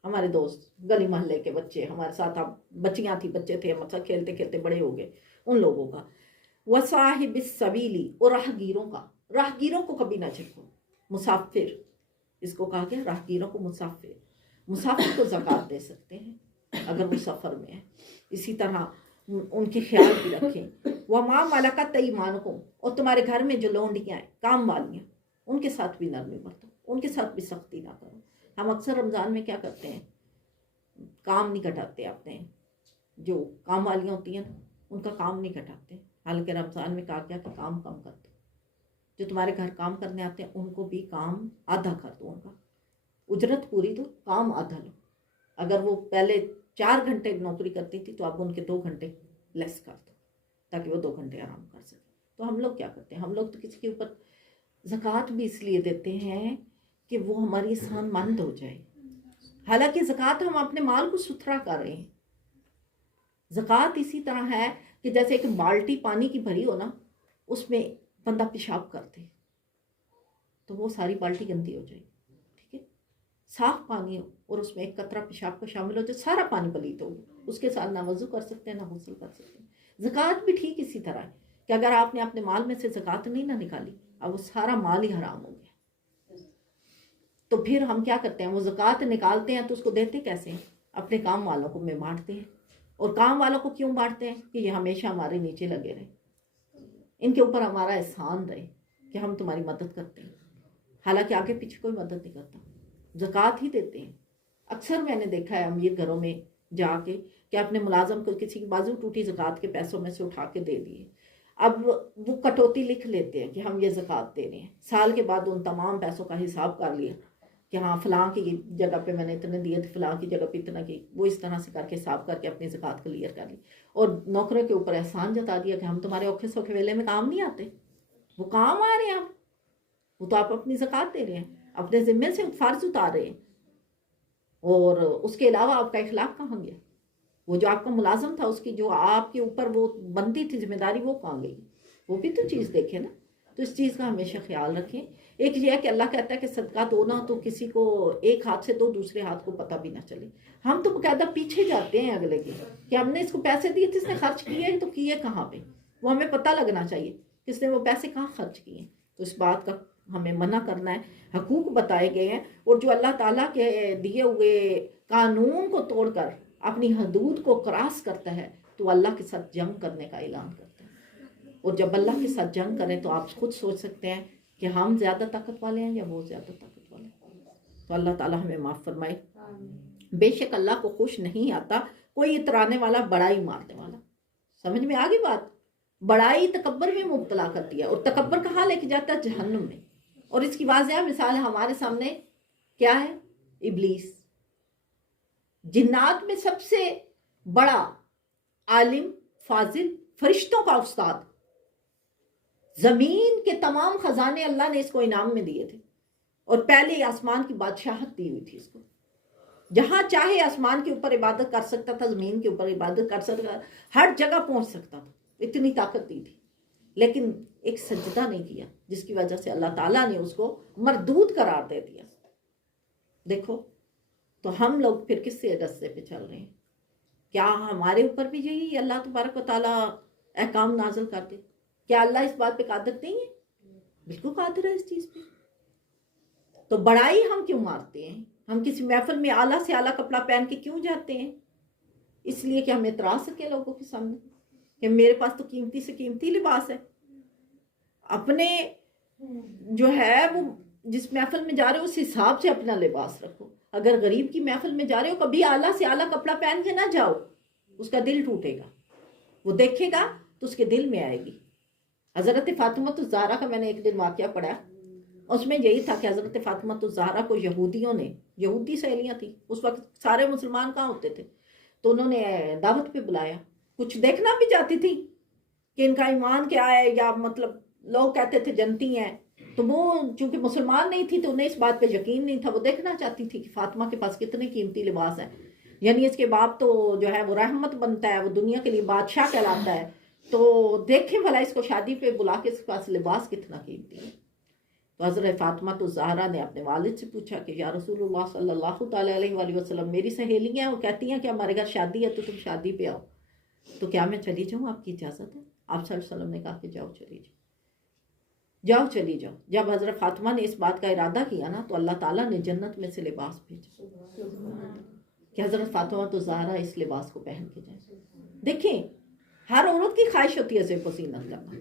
ہمارے دوست، گلی محلے کے بچے ہمارے ساتھ، اب بچیاں تھی بچے تھے، مطلب کھیلتے کھیلتے بڑے ہو گئے، ان لوگوں کا۔ وصاحب السبیلی، اور راہگیروں کا، راہگیروں کو کبھی نہ جھڑکو، مسافر، اس کو کہا گیا راہگیروں کو مسافر، مسافر کو زکوٰۃ دے سکتے ہیں اگر وہ سفر میں ہے، اسی طرح ان کی خیال بھی رکھیں۔ وما ملکت ایمانکم، اور تمہارے گھر میں جو لونڈیاں ہیں، کام والیاں، ان کے ساتھ بھی نرمی برتو، ان کے ساتھ بھی سختی نہ کرو۔ ہم اکثر رمضان میں کیا کرتے ہیں، کام نہیں کٹاتے اپنے، جو کام والیاں ہوتی ہیں نا ان کا کام نہیں کٹاتے، حالانکہ رمضان میں کہا گیا کہ کام کم کر دو، جو تمہارے گھر کام کرنے آتے ہیں ان کو بھی کام آدھا کر دو، ان کا اجرت پوری دو، کام آدھا لو۔ اگر وہ پہلے 4 گھنٹے نوکری کرتی تھی تو اب ان کے 2 گھنٹے لیس کر دو، تاکہ وہ 2 گھنٹے آرام کر سکیں۔ تو ہم لوگ کیا کرتے ہیں، ہم لوگ تو کسی کے اوپر زکوٰۃ بھی اس لیے دیتے ہیں کہ وہ ہماری احسان مند ہو جائے، حالانکہ زکوٰۃ ہم اپنے مال کو ستھرا کر رہے ہیں۔ زکوٰۃ اسی طرح ہے کہ جیسے ایک بالٹی پانی کی بھری ہو نا، اس میں بندہ پیشاب کرتے تو وہ ساری بالٹی گندی ہو جائے گی، ٹھیک ہے، صاف پانی ہو اور اس میں ایک قطرہ پیشاب کا شامل ہو تو سارا پانی پلیت ہوگا، اس کے ساتھ نہ وضو کر سکتے ہیں نہ غسل کر سکتے ہیں۔ زکوٰۃ بھی ٹھیک اسی طرح ہے کہ اگر آپ نے اپنے مال میں سے زکوٰۃ نہیں نہ نکالی، اب وہ سارا مال ہی حرام ہو گیا۔ تو پھر ہم کیا کرتے ہیں، وہ زکوٰۃ نکالتے ہیں تو اس کو دیتے کیسے ہیں، اپنے کام والوں کو میں بانٹتے ہیں۔ اور کام والوں کو کیوں بانٹتے ہیں کہ یہ ہمیشہ ہمارے نیچے لگے رہے، ان کے اوپر ہمارا احسان رہے کہ ہم تمہاری مدد کرتے ہیں، حالانکہ آگے پیچھے کوئی مدد نہیں کرتا، زکوٰۃ ہی دیتے ہیں۔ اکثر میں نے دیکھا ہے امیر گھروں میں جا کے کہ اپنے ملازم کو کسی کی بازو ٹوٹی زکوٰۃ کے پیسوں میں سے اٹھا کے دے دیے، اب وہ کٹوتی لکھ لیتے ہیں کہ ہم یہ زکوٰۃ دے رہے ہیں، سال کے بعد ان تمام پیسوں کا حساب کر لیا کہ ہاں فلاں کی جگہ پہ میں نے اتنے دیے تھے، فلاں کی جگہ پہ اتنا کی، وہ اس طرح سے کر کے حساب کر کے اپنی زکوٰۃ کلیئر کر لی، اور نوکروں کے اوپر احسان جتا دیا کہ ہم تمہارے اوکھے سوکھے ویلے میں کام نہیں آتے، وہ کام آ رہے ہیں، وہ تو آپ اپنی زکوٰۃ دے رہے ہیں، اپنے ذمے سے فرض اتار رہے ہیں، اور اس کے علاوہ آپ کا اخلاق کہاں گیا، وہ جو آپ کا ملازم تھا اس کی جو آپ کے اوپر وہ بنتی تھی ذمہ داری وہ کہاں گئی، وہ بھی تو چیز دیکھیں نا۔ تو اس چیز کا ہمیشہ خیال رکھیں۔ ایک یہ ہے کہ اللہ کہتا ہے کہ صدقہ دو نا تو کسی کو ایک ہاتھ سے دو، دوسرے ہاتھ کو پتہ بھی نہ چلے۔ ہم تو باقاعدہ پیچھے جاتے ہیں اگلے کے کہ ہم نے اس کو پیسے دیے تھے، اس نے خرچ کیے تو کیے کہاں پہ، وہ ہمیں پتہ لگنا چاہیے کہ اس نے وہ پیسے کہاں خرچ کیے۔ تو اس بات کا ہمیں منع کرنا ہے، حقوق بتائے گئے ہیں، اور جو اللہ تعالیٰ کے دیے ہوئے قانون کو توڑ کر اپنی حدود کو کراس کرتا ہے تو اللہ کے ساتھ جنگ کرنے کا اعلان کرتا ہے، اور جب اللہ کے ساتھ جنگ کریں تو آپ خود سوچ سکتے ہیں کہ ہم زیادہ طاقت والے ہیں یا وہ زیادہ طاقت والے ہیں۔ تو اللہ تعالیٰ ہمیں معاف فرمائے۔ بے شک اللہ کو خوش نہیں آتا کوئی اترانے والا، بڑائی مارنے والا۔ سمجھ میں آگئی بات؟ بڑائی تکبر میں مبتلا کرتی ہے، اور تکبر کہاں لے کے جاتا ہے، جہنم میں۔ اور اس کی واضح مثال ہمارے سامنے کیا ہے، ابلیس، جنات میں سب سے بڑا عالم، فاضل، فرشتوں کا استاد، زمین کے تمام خزانے اللہ نے اس کو انعام میں دیے تھے، اور پہلے آسمان کی بادشاہت دی ہوئی تھی اس کو، جہاں چاہے آسمان کے اوپر عبادت کر سکتا تھا، زمین کے اوپر عبادت کر سکتا تھا، ہر جگہ پہنچ سکتا تھا، اتنی طاقت دی تھی، لیکن ایک سجدہ نہیں کیا، جس کی وجہ سے اللہ تعالیٰ نے اس کو مردود قرار دے دیا۔ دیکھو تو ہم لوگ پھر کس سے رستے پہ چل رہے ہیں؟ کیا ہمارے اوپر بھی یہی اللہ تبارک و تعالیٰ احکام نازل کر دے؟ کیا اللہ اس بات پہ قادر نہیں ہے؟ بالکل قادر ہے اس چیز پہ۔ تو بڑائی ہم کیوں مارتے ہیں؟ ہم کسی محفل میں اعلیٰ سے اعلیٰ کپڑا پہن کے کیوں جاتے ہیں؟ اس لیے کہ ہم اترا سکیں لوگوں کے سامنے کہ میرے پاس تو قیمتی سے قیمتی لباس ہے۔ اپنے جو ہے وہ جس محفل میں جا رہے ہو اس حساب سے اپنا لباس رکھو۔ اگر غریب کی محفل میں جا رہے ہو کبھی اعلیٰ سے اعلیٰ کپڑا پہن کے نہ جاؤ، اس کا دل ٹوٹے گا، وہ دیکھے گا تو اس کے دل میں آئے گی۔ حضرت فاطمہ الزہرا کا میں نے ایک دن واقعہ پڑھا، اس میں یہی تھا کہ حضرت فاطمہ الزہرا کو یہودیوں نے، یہودی سہیلیاں تھیں اس وقت، سارے مسلمان کہاں ہوتے تھے، تو انہوں نے دعوت پہ بلایا، کچھ دیکھنا بھی چاہتی تھی کہ ان کا ایمان کیا ہے، یا مطلب لوگ کہتے تھے جنتی ہیں، تو وہ چونکہ مسلمان نہیں تھی تو انہیں اس بات پہ یقین نہیں تھا، وہ دیکھنا چاہتی تھی کہ فاطمہ کے پاس کتنے قیمتی لباس ہیں، یعنی اس کے باپ تو جو ہے وہ رحمت بنتا ہے، وہ دنیا کے لیے بادشاہ کہلاتا ہے، تو دیکھیں بھلا اس کو شادی پہ بلا کے اس کے پاس لباس کتنا قیمتی ہے۔ تو حضرت فاطمہ تو زہرا نے اپنے والد سے پوچھا کہ یا رسول اللہ صلی اللہ تعالیٰ علیہ وآلہ وسلم، میری سہیلیاں ہیں، وہ کہتی ہیں کہ ہمارے گھر شادی ہے تو تم شادی پہ آؤ، تو کیا میں چلی جاؤں، آپ کی اجازت ہے؟ آپ صلی اللہ علیہ وسلم نے کہا کہ جاؤ چلی جاؤ، جاؤ چلی جاؤ۔ جب حضرت فاطمہ نے اس بات کا ارادہ کیا نا تو اللہ تعالیٰ نے جنت میں سے لباس بھیجا کہ حضرت فاطمہ تو زہرا اس لباس کو پہن کے جائیں۔ دیکھیں ہر عورت کی خواہش ہوتی ہے زیب و زینت کرنا،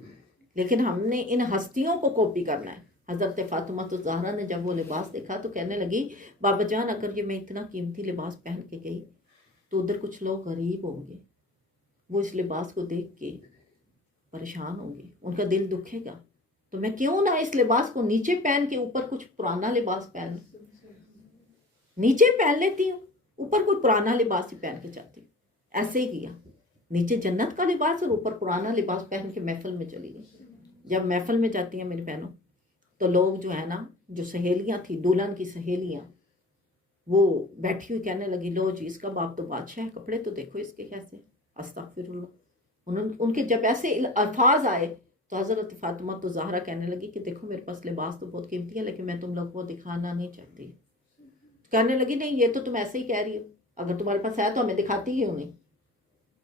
لیکن ہم نے ان ہستیوں کو کاپی کرنا ہے۔ حضرت فاطمہ تو زہرا نے جب وہ لباس دیکھا تو کہنے لگی بابا جان اگر یہ میں اتنا قیمتی لباس پہن کے گئی تو ادھر کچھ لوگ غریب ہوں گے، وہ اس لباس کو دیکھ کے پریشان ہوں گے، ان کا دل دکھے گا، تو میں کیوں نہ اس لباس کو نیچے پہن کے اوپر کچھ پرانا لباس پہن لوں، نیچے پہن لیتی ہوں، اوپر کوئی پرانا لباس ہی پہن کے جاتی ہوں۔ ایسے ہی کیا، نیچے جنت کا لباس اور اوپر پرانا لباس پہن کے محفل میں چلی گئی۔ جب محفل میں جاتی ہیں میری بہنوں تو لوگ جو ہے نا، جو سہیلیاں تھیں دلہن کی سہیلیاں، وہ بیٹھی ہوئی کہنے لگی لو جی اس کا باپ تو بادشاہ ہے، کپڑے تو دیکھو اس کے کیسے، استغفر اللہ۔ ان کے جب ایسے الفاظ آئے تو حضرت فاطمہ تو زہرا کہنے لگی کہ دیکھو میرے پاس لباس تو بہت قیمتی ہے لیکن میں تم لوگ کو دکھانا نہیں چاہتی۔ کہنے لگی نہیں یہ تو تم ایسے ہی کہہ رہی ہو، اگر تمہارے پاس ہے تو ہمیں دکھاتی کیوں نہیں،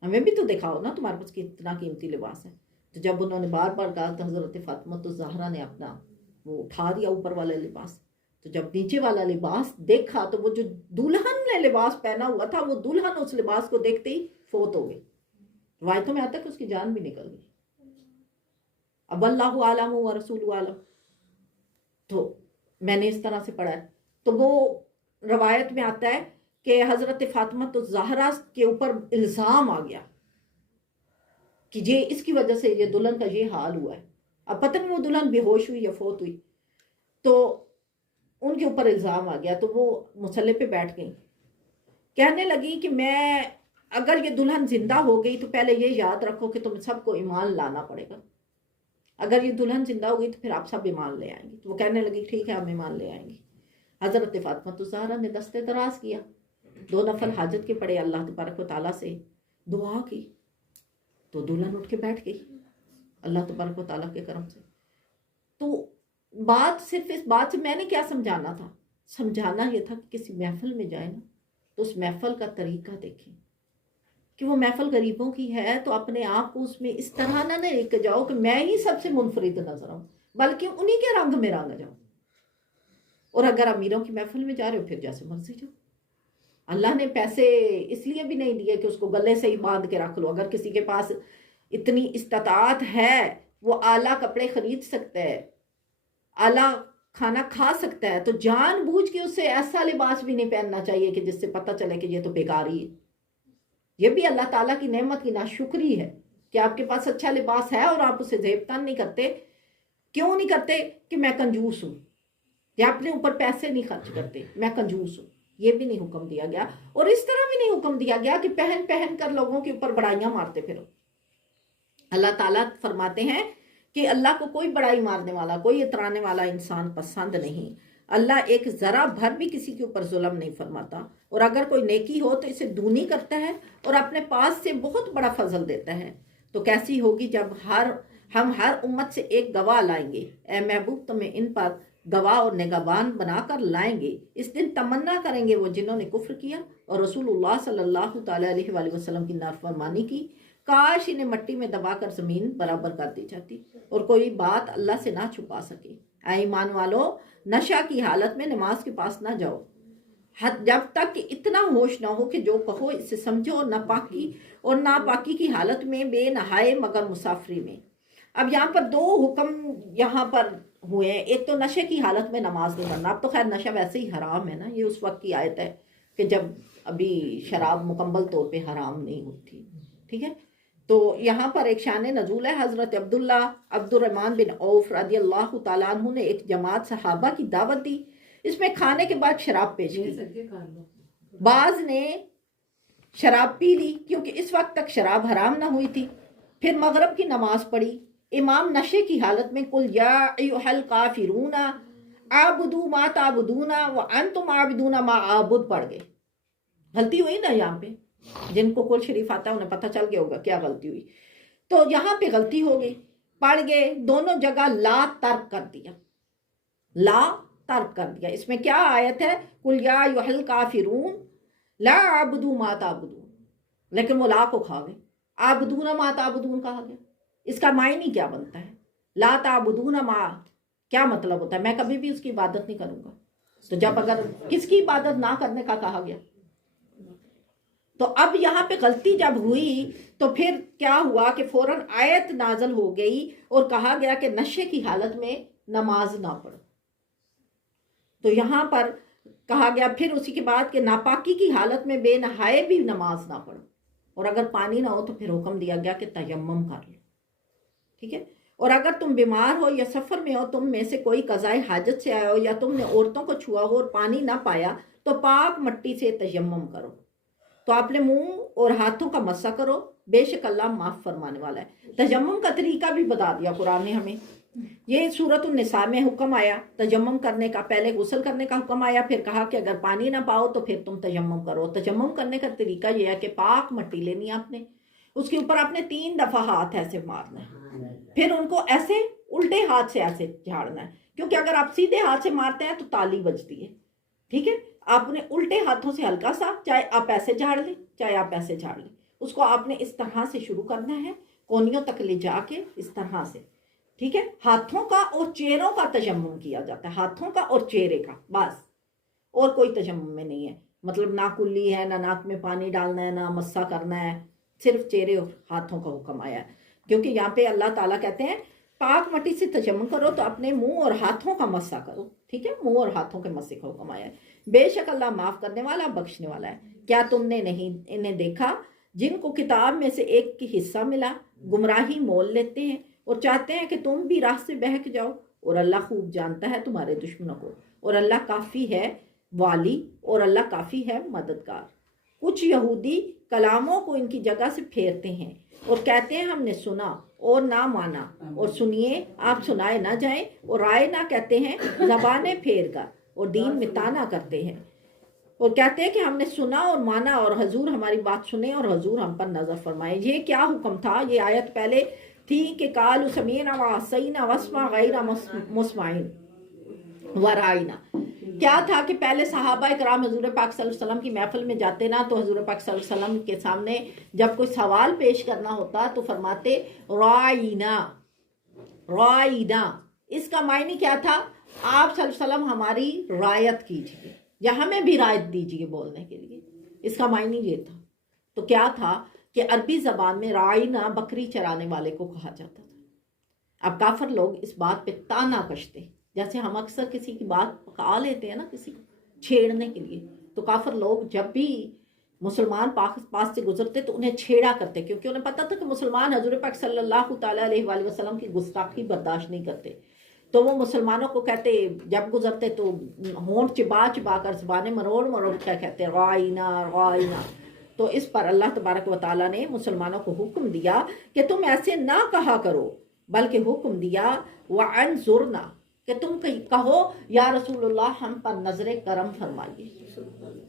ہمیں بھی تو دکھاؤ نا تمہارے پاس کتنا قیمتی لباس ہے۔ تو جب انہوں نے بار بار کہا تو حضرت فاطمہ تو زہرا نے اپنا وہ اٹھا دیا اوپر والا لباس، تو جب نیچے والا لباس دیکھا تو وہ جو دلہن نے لباس پہنا ہوا تھا وہ دلہن اس لباس کو دیکھتے ہی فوت ہو گئی، روایتوں میں آتا ہے کہ اس کی جان بھی نکل گئی۔ اب اللہ عالم و رسول عالم، تو میں نے اس طرح سے پڑھا ہے، تو وہ روایت میں آتا ہے کہ حضرت فاطمہ تو زہرا کے اوپر الزام آ گیا کہ یہ اس کی وجہ سے یہ دلہن کا یہ حال ہوا ہے۔ اب پتہ نہیں وہ دلہن بے ہوش ہوئی یا فوت ہوئی، تو ان کے اوپر الزام آ گیا، تو وہ مصلی پہ بیٹھ گئی، کہنے لگی کہ میں اگر یہ دلہن زندہ ہو گئی تو پہلے یہ یاد رکھو کہ تم سب کو ایمان لانا پڑے گا، اگر یہ دلہن زندہ ہو گئی تو پھر آپ سب ایمان لے آئیں گے۔ تو وہ کہنے لگی ٹھیک ہے ہم ایمان لے آئیں گے۔ حضرت فاطمہ تو زہرا نے دست دراز کیا، 2 نفل حاجت کے پڑے، اللہ تبارک و تعالیٰ سے دعا کی، تو دلہن اٹھ کے بیٹھ گئی اللہ تبارک و تعالیٰ کے کرم سے۔ تو بات صرف اس بات سے میں نے کیا سمجھانا تھا، سمجھانا یہ تھا کہ کسی محفل میں جائیں نا تو اس محفل کا طریقہ دیکھیں کہ وہ محفل غریبوں کی ہے، تو اپنے آپ کو اس میں اس طرح نہ لے کے جاؤ کہ میں ہی سب سے منفرد نظر آؤں، بلکہ انہی کے رنگ میں رنگ جاؤ۔ اور اگر امیروں کی محفل میں جا رہے ہو پھر جیسے مرضی جاؤ، اللہ نے پیسے اس لیے بھی نہیں دیے کہ اس کو گلے سے ہی باندھ کے رکھ لو۔ اگر کسی کے پاس اتنی استطاعت ہے وہ اعلیٰ کپڑے خرید سکتا ہے، اعلیٰ کھانا کھا سکتا ہے، تو جان بوجھ کے اسے ایسا لباس بھی نہیں پہننا چاہیے کہ جس سے پتہ چلے کہ یہ تو بیکاری ہے۔ یہ بھی اللہ تعالیٰ کی نعمت کی ناشکری ہے کہ آپ کے پاس اچھا لباس ہے اور آپ اسے زیب تن نہیں کرتے۔ کیوں نہیں کرتے؟ کہ میں کنجوس ہوں، یا اپنے اوپر پیسے نہیں خرچ کرتے، میں کنجوس ہوں، یہ بھی نہیں حکم دیا گیا۔ اور اس طرح بھی نہیں حکم دیا گیا کہ پہن پہن کر لوگوں کے اوپر بڑائیاں مارتے پھرو۔ اللہ تعالیٰ فرماتے ہیں کہ اللہ کو کوئی بڑائی مارنے والا، کوئی اترانے والا انسان پسند نہیں۔ اللہ ایک ذرا بھر بھی کسی کے اوپر ظلم نہیں فرماتا، اور اگر کوئی نیکی ہو تو اسے دونی کرتا ہے اور اپنے پاس سے بہت بڑا فضل دیتا ہے۔ تو کیسی ہوگی جب ہم ہر امت سے ایک گواہ لائیں گے، اے محبوب تمہیں ان پر گواہ اور نگہبان بنا کر لائیں گے۔ اس دن تمنا کریں گے وہ جنہوں نے کفر کیا اور رسول اللہ صلی اللہ تعالیٰ علیہ وآلہ وسلم کی نافرمانی کی، کاش انہیں مٹی میں دبا کر زمین برابر کر دی جاتی اور کوئی بات اللہ سے نہ چھپا سکے۔ اے ایمان والو، نشہ کی حالت میں نماز کے پاس نہ جاؤ جب تک کہ اتنا ہوش نہ ہو کہ جو کہو اسے سمجھو، اور ناپاکی کی حالت میں بے نہائے مگر مسافری میں۔ اب یہاں پر 2 حکم یہاں پر ہوئے ہیں، ایک تو نشے کی حالت میں نماز نہیں پڑھنا۔ اب تو خیر نشہ ویسے ہی حرام ہے نا، یہ اس وقت کی آیت ہے کہ جب ابھی شراب مکمل طور پہ حرام نہیں ہوتی، ٹھیک ہے۔ تو یہاں پر ایک شان نزول ہے، حضرت عبد الرحمن بن عوف رضی اللہ تعالیٰ عنہ نے ایک جماعت صحابہ کی دعوت دی، اس میں کھانے کے بعد شراب پیش کی۔ بعض نے شراب پی لی کیونکہ اس وقت تک شراب حرام نہ ہوئی تھی، پھر مغرب کی نماز پڑھی، امام نشے کی حالت میں قل یا ایھا الکافرون اعبدوا ما تعبدون وانتم عابدون ما اعبد پڑھ گئے. غلطی ہوئی نا یہاں پہ. جن کو قرآن شریف آتا ہے انہیں پتہ چل گیا ہوگا کیا غلطی ہوئی. تو یہاں پہ غلطی ہو گئی, پڑھ گئے دونوں جگہ لا ترک کر دیا, لا ترک کر دیا. اس میں کیا آیت ہے؟ قل یا ایھا الکافرون لا اعبد ما تعبدون, لیکن وہ لا کو کھا گئے. عابدون ما تعبدون کہا گیا. اس کا معنی کیا بنتا ہے؟ لا تعبدون ما کیا مطلب ہوتا ہے؟ میں کبھی بھی اس کی عبادت نہیں کروں گا. تو جب اگر کس کی عبادت نہ کرنے کا کہا گیا, تو اب یہاں پہ غلطی جب ہوئی تو پھر کیا ہوا کہ فوراً آیت نازل ہو گئی اور کہا گیا کہ نشے کی حالت میں نماز نہ پڑھو. تو یہاں پر کہا گیا پھر اسی کے بعد کہ ناپاکی کی حالت میں بے نہائے بھی نماز نہ پڑھو, اور اگر پانی نہ ہو تو پھر حکم دیا گیا کہ تیمم کر لو. ٹھیک ہے. اور اگر تم بیمار ہو یا سفر میں ہو, تم میں سے کوئی قضائے حاجت سے آیا ہو یا تم نے عورتوں کو چھوا ہو اور پانی نہ پایا, تو پاک مٹی سے تیمم کرو. تو اپنے منہ اور ہاتھوں کا مسح کرو, بے شک اللہ معاف فرمانے والا ہے. تیمم کا طریقہ بھی بتا دیا قرآن نے ہمیں. یہ سورۃ النساء میں حکم آیا تیمم کرنے کا. پہلے غسل کرنے کا حکم آیا, پھر کہا کہ اگر پانی نہ پاؤ تو پھر تم تیمم کرو. تیمم کرنے کا طریقہ یہ ہے کہ پاک مٹی لینی ہے آپ نے, اس کے اوپر آپ نے 3 دفعہ ہاتھ ایسے مارنا ہے, پھر ان کو ایسے الٹے ہاتھ سے ایسے جھاڑنا ہے, کیونکہ اگر آپ سیدھے ہاتھ سے مارتے ہیں تو تالی بجتی ہے. ٹھیک ہے. آپ نے الٹے ہاتھوں سے ہلکا سا, چاہے آپ ایسے جھاڑ لیں چاہے آپ ایسے جھاڑ لیں, اس کو آپ نے اس طرح سے شروع کرنا ہے, کونیوں تک لے جا کے اس طرح سے. ٹھیک ہے. ہاتھوں کا اور چہروں کا تیمم کیا جاتا ہے, ہاتھوں کا اور چہرے کا بس, اور کوئی تیمم میں نہیں ہے. مطلب نہ کلی ہے, نہ ناک میں پانی ڈالنا ہے, نہ مسح کرنا ہے, صرف چہرے اور ہاتھوں کا حکم آیا ہے. کیونکہ یہاں پہ اللہ تعالیٰ کہتے ہیں پاک مٹی سے تیمم کرو, تو اپنے منہ اور ہاتھوں کا مسح کرو. ٹھیک ہے. منہ اور ہاتھوں کے مسح کا حکم آیا ہے. بے شک اللہ معاف کرنے والا بخشنے والا ہے. کیا تم نے نہیں انہیں دیکھا جن کو کتاب میں سے ایک کی حصہ ملا, گمراہی مول لیتے ہیں اور چاہتے ہیں کہ تم بھی راہ سے بہک جاؤ, اور اللہ خوب جانتا ہے تمہارے دشمنوں کو, اور اللہ کافی ہے والی, اور اللہ کافی ہے مددگار. کچھ یہودی کلاموں کو ان کی جگہ سے پھیرتے ہیں اور کہتے ہیں ہم نے سنا اور نہ مانا, اور سنیے آپ سنائے نہ جائیں, اور رائے نہ کہتے ہیں زبانیں پھیر کر, اور دین میں تانا کرتے ہیں اور کہتے ہیں کہ ہم نے سنا اور مانا, اور حضور ہماری بات سنے اور حضور ہم پر نظر فرمائے. یہ کیا حکم تھا؟ یہ آیت پہلے تھی کہ قالوا سمعنا وعصینا واسمع غیر مسمع ورائنا. کیا تھا کہ پہلے صحابہ کرام حضور پاک صلی اللہ علیہ وسلم کی محفل میں جاتے نا, تو حضور پاک صلی اللہ علیہ وسلم کے سامنے جب کوئی سوال پیش کرنا ہوتا تو فرماتے رائنا, رائنا. اس کا معنی کیا تھا؟ آپ صلی اللہ علیہ وسلم ہماری رعایت کیجیے, یا ہمیں بھی رعایت دیجیے بولنے کے لیے. اس کا معنی یہ تھا. تو کیا تھا کہ عربی زبان میں رائنا بکری چرانے والے کو کہا جاتا تھا. اب کافر لوگ اس بات پہ تانا کشتے, جیسے ہم اکثر کسی کی بات پکا لیتے ہیں نا کسی کو چھیڑنے کے لیے, تو کافر لوگ جب بھی مسلمان پاس سے گزرتے تو انہیں چھیڑا کرتے, کیونکہ انہیں پتہ تھا کہ مسلمان حضور پاک صلی اللہ تعالیٰ علیہ وآلہ وسلم کی گستاخی برداشت نہیں کرتے. تو وہ مسلمانوں کو کہتے, جب گزرتے تو ہونٹ چبا چبا کر زبانیں مروڑ مروڑ کیا کہتے رائنا رائنا. تو اس پر اللہ تبارک و تعالیٰ نے مسلمانوں کو حکم دیا کہ تم ایسے نہ کہا کرو, بلکہ حکم دیا وَأَنظُرْنَا, کہ تم کہو یا رسول اللہ ہم پر نظر کرم فرمائیے.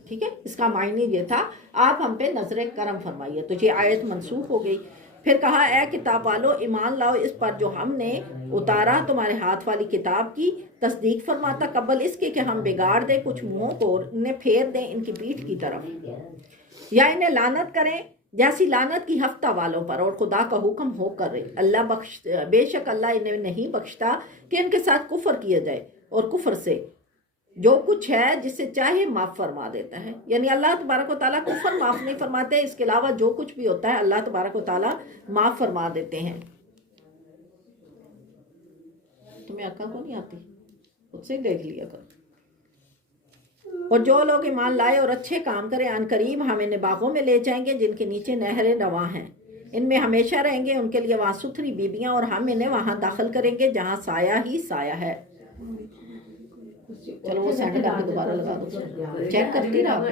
ٹھیک ہے. اس کا معنی یہ تھا آپ ہم پہ نظر کرم فرمائیے. تو یہ آیت منسوخ ہو گئی. پھر کہا اے کتاب والو ایمان لاؤ اس پر جو ہم نے اتارا تمہارے ہاتھ والی کتاب کی, تصدیق فرماتا قبل اس کے کہ ہم بگاڑ دیں کچھ منہوں کو, انہیں پھیر دیں ان کی پیٹھ کی طرف, یا انہیں لعنت کریں جیسی لعنت کی ہفتہ والوں پر, اور خدا کا حکم ہو کر رہے. اللہ بے شک اللہ انہیں نہیں بخشتا کہ ان کے ساتھ کفر کیا جائے, اور کفر سے جو کچھ ہے جسے چاہے معاف فرما دیتا ہے. یعنی اللہ تبارک و تعالیٰ کفر معاف نہیں فرماتے, اس کے علاوہ جو کچھ بھی ہوتا ہے اللہ تبارک و تعالیٰ معاف فرما دیتے ہیں. تمہیں عقل کو نہیں آتی, خود سے دیکھ لیا کرو. اور جو لوگ ایمان لائے اور اچھے کام کریں, ان قریب ہم انہیں باغوں میں لے جائیں گے جن کے نیچے نہریں رواں ہیں, ان میں ہمیشہ رہیں گے, ان کے لیے وہاں ستھری بیبیاں, اور ہم انہیں وہاں داخل کریں گے جہاں سایہ ہی سایہ ہے. چلو وہ سینڈ کر کے دوبارہ لگا دو, چیک کرتی رہا.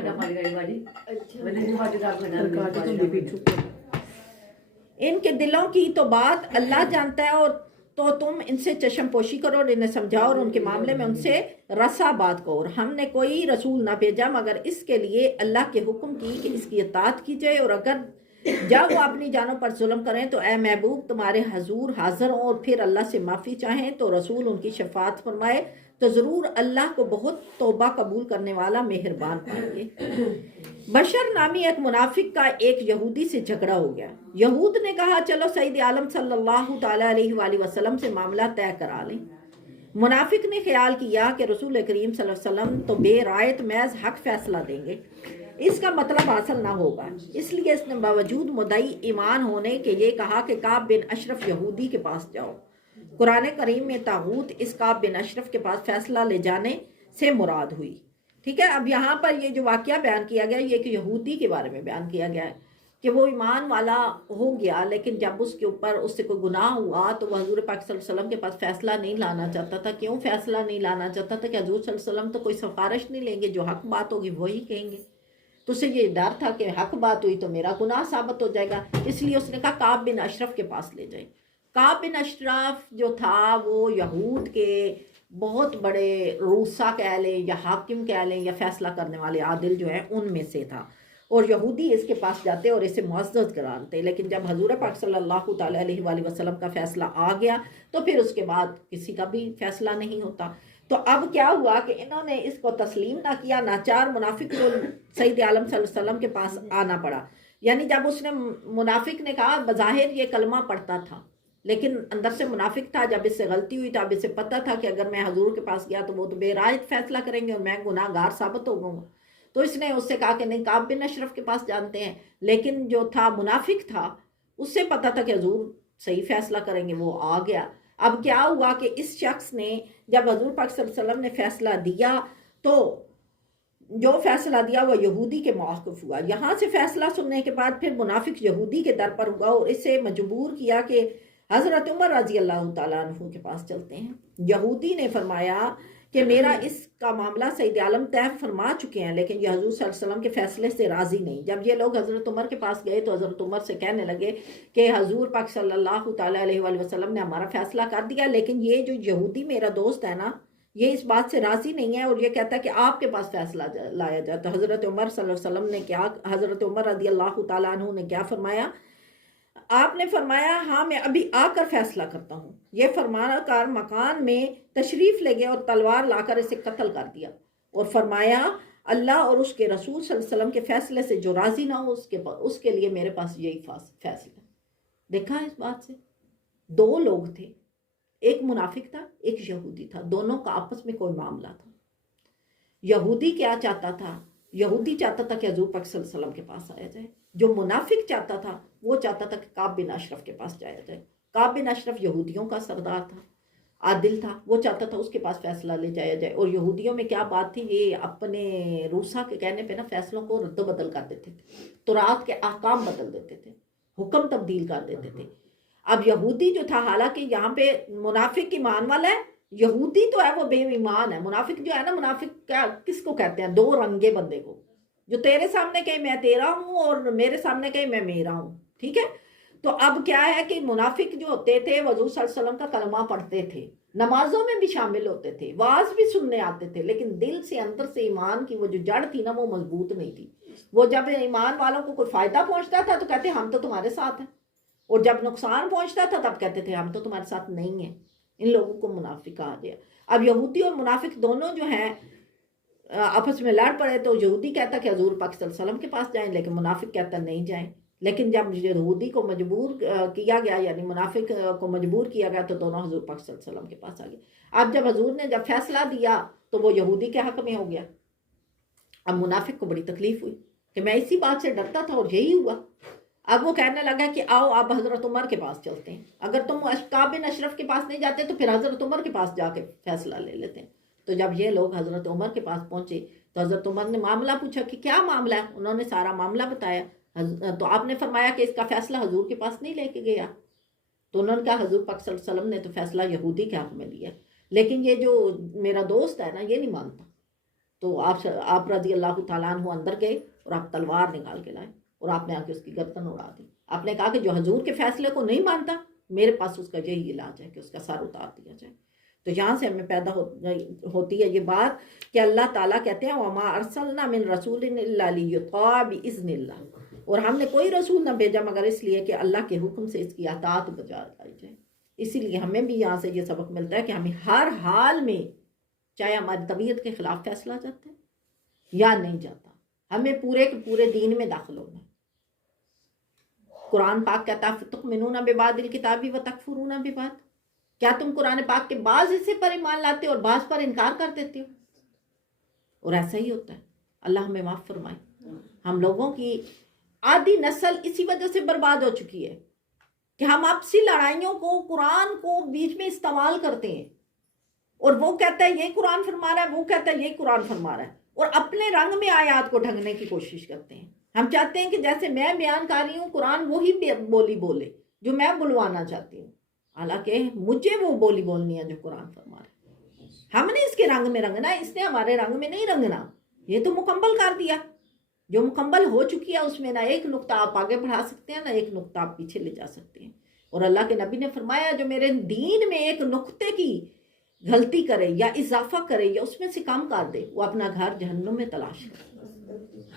ان کے دلوں کی تو بات اللہ جانتا ہے، اور تو تم ان سے چشم پوشی کرو اور انہیں سمجھاؤ اور ان کے معاملے میں ان سے رسا بات کرو، اور ہم نے کوئی رسول نہ بھیجا مگر اس کے لیے اللہ کے حکم کی کہ اس کی اطاعت کی جائے، اور اگر جب وہ اپنی جانوں پر ظلم کریں تو اے محبوب تمہارے حضور حاضر ہوں اور پھر اللہ سے معافی چاہیں تو رسول ان کی شفاعت فرمائے تو ضرور اللہ کو بہت توبہ قبول کرنے والا مہربان پائیں گے۔ بشر نامی ایک منافق کا ایک یہودی سے جھگڑا ہو گیا۔ یہود نے کہا چلو سید عالم صلی اللہ تعالیٰ علیہ وآلہ وسلم سے معاملہ طے کرا لیں۔ منافق نے خیال کیا کہ رسول کریم صلی اللہ علیہ وسلم تو بے رائت محض حق فیصلہ دیں گے، اس کا مطلب حاصل نہ ہوگا، اس لیے اس نے باوجود مدعی ایمان ہونے کے یہ کہا کہ کعب بن اشرف یہودی کے پاس جاؤ۔ قرآن کریم میں طاغوت اس کعب بن اشرف کے پاس فیصلہ لے جانے سے مراد ہوئی۔ ٹھیک ہے، اب یہاں پر یہ جو واقعہ بیان کیا گیا یہ کہ یہودی کے بارے میں بیان کیا گیا ہے کہ وہ ایمان والا ہو گیا، لیکن جب اس کے اوپر اس سے کوئی گناہ ہوا تو وہ حضور پاک صلی اللہ علیہ وسلم کے پاس فیصلہ نہیں لانا چاہتا تھا۔ کیوں فیصلہ نہیں لانا چاہتا تھا؟ کہ حضور صلی اللہ علیہ وسلم تو کوئی سفارش نہیں لیں گے، جو حق بات ہوگی وہی کہیں گے، تو اسے یہ ڈر تھا کہ حق بات ہوئی تو میرا گناہ ثابت ہو جائے گا، اس لیے اس نے کہا کعب بن اشرف کے پاس لے جائیں۔ کعب بن اشرف جو تھا وہ یہود کے بہت بڑے روسا کہہ لیں یا حاکم کہہ لیں یا فیصلہ کرنے والے عادل جو ہیں ان میں سے تھا، اور یہودی اس کے پاس جاتے اور اسے معزز قرارتے، لیکن جب حضور پاک صلی اللہ تعالیٰ علیہ وآلہ وسلم کا فیصلہ آ گیا تو پھر اس کے بعد کسی کا بھی فیصلہ نہیں ہوتا۔ تو اب کیا ہوا کہ انہوں نے اس کو تسلیم نہ کیا، ناچار منافق کو سید عالم صلی اللہ علیہ وسلم کے پاس آنا پڑا۔ یعنی جب اس نے منافق نے کہا، بظاہر یہ کلمہ پڑھتا تھا لیکن اندر سے منافق تھا، جب اس سے غلطی ہوئی تو اب اسے پتہ تھا کہ اگر میں حضور کے پاس گیا تو وہ تو بے رائت فیصلہ کریں گے اور میں گناہ گار ثابت ہو گا، تو اس نے اس سے کہا کہ نہیں کعب بن اشرف کے پاس جانتے ہیں، لیکن جو تھا منافق تھا اس سے پتہ تھا کہ حضور صحیح فیصلہ کریں گے، وہ آ گیا۔ اب کیا ہوا کہ اس شخص نے جب حضور پاک صلی اللہ علیہ وسلم نے فیصلہ دیا تو جو فیصلہ دیا وہ یہودی کے موقف ہوا۔ یہاں سے فیصلہ سننے کے بعد پھر منافق یہودی کے در پر ہوا اور اسے مجبور کیا کہ حضرت عمر رضی اللہ تعالیٰ عنہ کے پاس چلتے ہیں۔ یہودی نے فرمایا کہ میرا اس کا معاملہ سید عالم طے فرما چکے ہیں، لیکن یہ حضور صلی اللہ علیہ وسلم کے فیصلے سے راضی نہیں۔ جب یہ لوگ حضرت عمر کے پاس گئے تو حضرت عمر سے کہنے لگے کہ حضور پاک صلی اللہ تعالیٰ علیہ وآلہ وسلم نے ہمارا فیصلہ کر دیا، لیکن یہ جو یہودی میرا دوست ہے نا یہ اس بات سے راضی نہیں ہے اور یہ کہتا ہے کہ آپ کے پاس فیصلہ لایا جائے۔ تو حضرت عمر صلی اللہ علیہ وسلم نے کیا، حضرت عمر رضی اللہ تعالیٰ عنہ نے کیا فرمایا؟ آپ نے فرمایا ہاں میں ابھی آ کر فیصلہ کرتا ہوں۔ یہ فرمانا کر مکان میں تشریف لے گئے اور تلوار لا کر اسے قتل کر دیا اور فرمایا اللہ اور اس کے رسول صلی اللہ علیہ وسلم کے فیصلے سے جو راضی نہ ہو اس کے لیے میرے پاس یہی فیصلہ۔ دیکھا اس بات سے دو لوگ تھے، ایک منافق تھا ایک یہودی تھا، دونوں کا آپس میں کوئی معاملہ تھا۔ یہودی کیا چاہتا تھا؟ یہودی چاہتا تھا کہ حضور پاک صلی اللہ علیہ وسلم کے پاس آیا جائے، جو منافق چاہتا تھا وہ چاہتا تھا کہ کعب بن اشرف کے پاس جایا جائے۔ کعب بن اشرف یہودیوں کا سردار تھا، عادل تھا، وہ چاہتا تھا اس کے پاس فیصلہ لے جایا جائے، اور یہودیوں میں کیا بات تھی، یہ اپنے روسا کے کہنے پہ نا فیصلوں کو رد و بدل کر دیتے تھے، تورات کے احکام بدل دیتے تھے، حکم تبدیل کر دیتے تھے۔ اب یہودی جو تھا، حالانکہ یہاں پہ منافق ایمان والا ہے، یہودی تو ہے وہ بے ایمان ہے۔ منافق جو ہے نا، منافق کیا کس کو کہتے ہیں؟ دو رنگے بندے کو، جو تیرے سامنے کہیں میں تیرا ہوں اور میرے سامنے کہیں میں میرا ہوں، ٹھیک ہے؟ تو اب کیا ہے کہ منافق جو ہوتے تھے وہ حضور صلی اللہ علیہ وسلم کا کلمہ پڑھتے تھے، نمازوں میں بھی شامل ہوتے تھے، واعظ بھی سننے آتے تھے، لیکن دل سے اندر سے ایمان کی وہ جو جڑ تھی نا وہ مضبوط نہیں تھی۔ وہ جب ایمان والوں کو کوئی فائدہ پہنچتا تھا تو کہتے ہم تو تمہارے ساتھ ہیں، اور جب نقصان پہنچتا تھا تب کہتے تھے ہم تو تمہارے ساتھ نہیں ہیں۔ ان لوگوں کو منافق کہا گیا۔ اب یہودی اور منافق دونوں جو ہیں آپس میں لڑ پڑے، تو یہودی کہتا کہ حضور پاک صلی اللہ علیہ وسلم کے پاس جائیں، لیکن منافق کہتا نہیں جائیں۔ لیکن جب یہودی کو مجبور کیا گیا، یعنی منافق کو مجبور کیا گیا، تو دونوں حضور پاک صلی اللہ علیہ وسلم کے پاس آ گئے۔ اب جب حضور نے جب فیصلہ دیا تو وہ یہودی کے حق میں ہو گیا۔ اب منافق کو بڑی تکلیف ہوئی کہ میں اسی بات سے ڈرتا تھا اور یہی ہوا۔ اب وہ کہنے لگا کہ آؤ اب حضرت عمر کے پاس چلتے ہیں، اگر تم کعب بن اشرف کے پاس نہیں جاتے تو پھر حضرت عمر کے پاس جا کے فیصلہ لے لیتے ہیں۔ تو جب یہ لوگ حضرت عمر کے پاس پہنچے تو حضرت عمر نے معاملہ پوچھا کہ کیا معاملہ ہے، انہوں نے سارا معاملہ بتایا۔ تو آپ نے فرمایا کہ اس کا فیصلہ حضور کے پاس نہیں لے کے گیا، تو انہوں نے کہا حضور پاک صلی اللہ علیہ وسلم نے تو فیصلہ یہودی کے حق میں لیا، لیکن یہ جو میرا دوست ہے نا یہ نہیں مانتا۔ تو آپ رضی اللہ تعالیٰ عنہ اندر گئے اور آپ تلوار نکال کے لائے اور آپ نے آ کے اس کی گردن اڑا دی۔ آپ نے کہا کہ جو حضور کے فیصلے کو نہیں مانتا میرے پاس اس کا یہی علاج ہے کہ اس کا سر اتار دیا جائے. تو یہاں سے ہمیں پیدا ہوتی ہے یہ بات کہ اللہ تعالیٰ کہتے ہیں وَمَا أَرْسَلْنَا مِن رَسُولٍ إِلَّا لِيُطَاعَ بِإِذْنِ اللَّهِ، اور ہم نے کوئی رسول نہ بھیجا مگر اس لیے کہ اللہ کے حکم سے اس کی اطاعت بجا لائی جائے. اسی لیے ہمیں بھی یہاں سے یہ سبق ملتا ہے کہ ہمیں ہر حال میں چاہے ہماری طبیعت کے خلاف فیصلہ جاتا ہے یا نہیں جاتا، ہمیں پورے کے پورے دین میں داخل ہونا ہے. قرآن پاک کہتا ہے تؤمنون ببعض الکتاب وتکفرون ببعض، کیا تم قرآن پاک کے بعض حصے پر ایمان لاتے ہو اور بعض پر انکار کر دیتے ہو؟ اور ایسا ہی ہوتا ہے. اللہ ہمیں معاف فرمائے. ہم لوگوں کی آدھی نسل اسی وجہ سے برباد ہو چکی ہے کہ ہم آپسی لڑائیوں کو قرآن کو بیچ میں استعمال کرتے ہیں، اور وہ کہتا ہے یہ قرآن فرما رہا ہے، وہ کہتا ہے یہ قرآن فرما رہا ہے، اور اپنے رنگ میں آیات کو ڈھنگنے کی کوشش کرتے ہیں. ہم چاہتے ہیں کہ جیسے میں بیان کر رہی ہوں قرآن وہی بولی بولے جو میں بلوانا چاہتی ہوں، حالانکہ مجھے وہ بولی بولنی ہے جو قرآن فرما رہا ہے. ہم نے اس کے رنگ میں رنگنا ہے، اس نے ہمارے رنگ میں نہیں رنگنا. یہ تو مکمل کر دیا، جو مکمل ہو چکی ہے اس میں نہ ایک نقطہ آپ آگے بڑھا سکتے ہیں نہ ایک نقطہ آپ پیچھے لے جا سکتے ہیں. اور اللہ کے نبی نے فرمایا جو میرے دین میں ایک نقطے کی غلطی کرے یا اضافہ کرے یا اس میں سے کم کر دے وہ اپنا گھر جہنم میں تلاش کرے،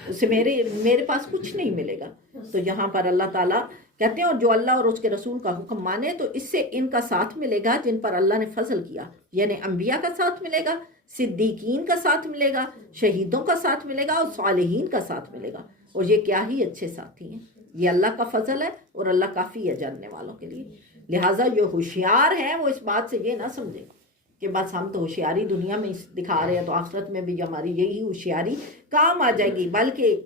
اسے میرے پاس کچھ نہیں ملے گا. تو یہاں پر اللہ تعالیٰ کہتے ہیں اور جو اللہ اور اس کے رسول کا حکم مانے تو اس سے ان کا ساتھ ملے گا جن پر اللہ نے فضل کیا، یعنی انبیاء کا ساتھ ملے گا، صدیقین کا ساتھ ملے گا، شہیدوں کا ساتھ ملے گا اور صالحین کا ساتھ ملے گا. اور یہ کیا ہی اچھے ساتھی ہیں. یہ اللہ کا فضل ہے اور اللہ کافی ہے جاننے والوں کے لیے. لہٰذا جو ہوشیار ہیں وہ اس بات سے یہ نہ سمجھے کہ بس ہم تو ہوشیاری دنیا میں دکھا رہے ہیں تو آخرت میں بھی ہماری یہی ہوشیاری کام آ جائے گی، بلکہ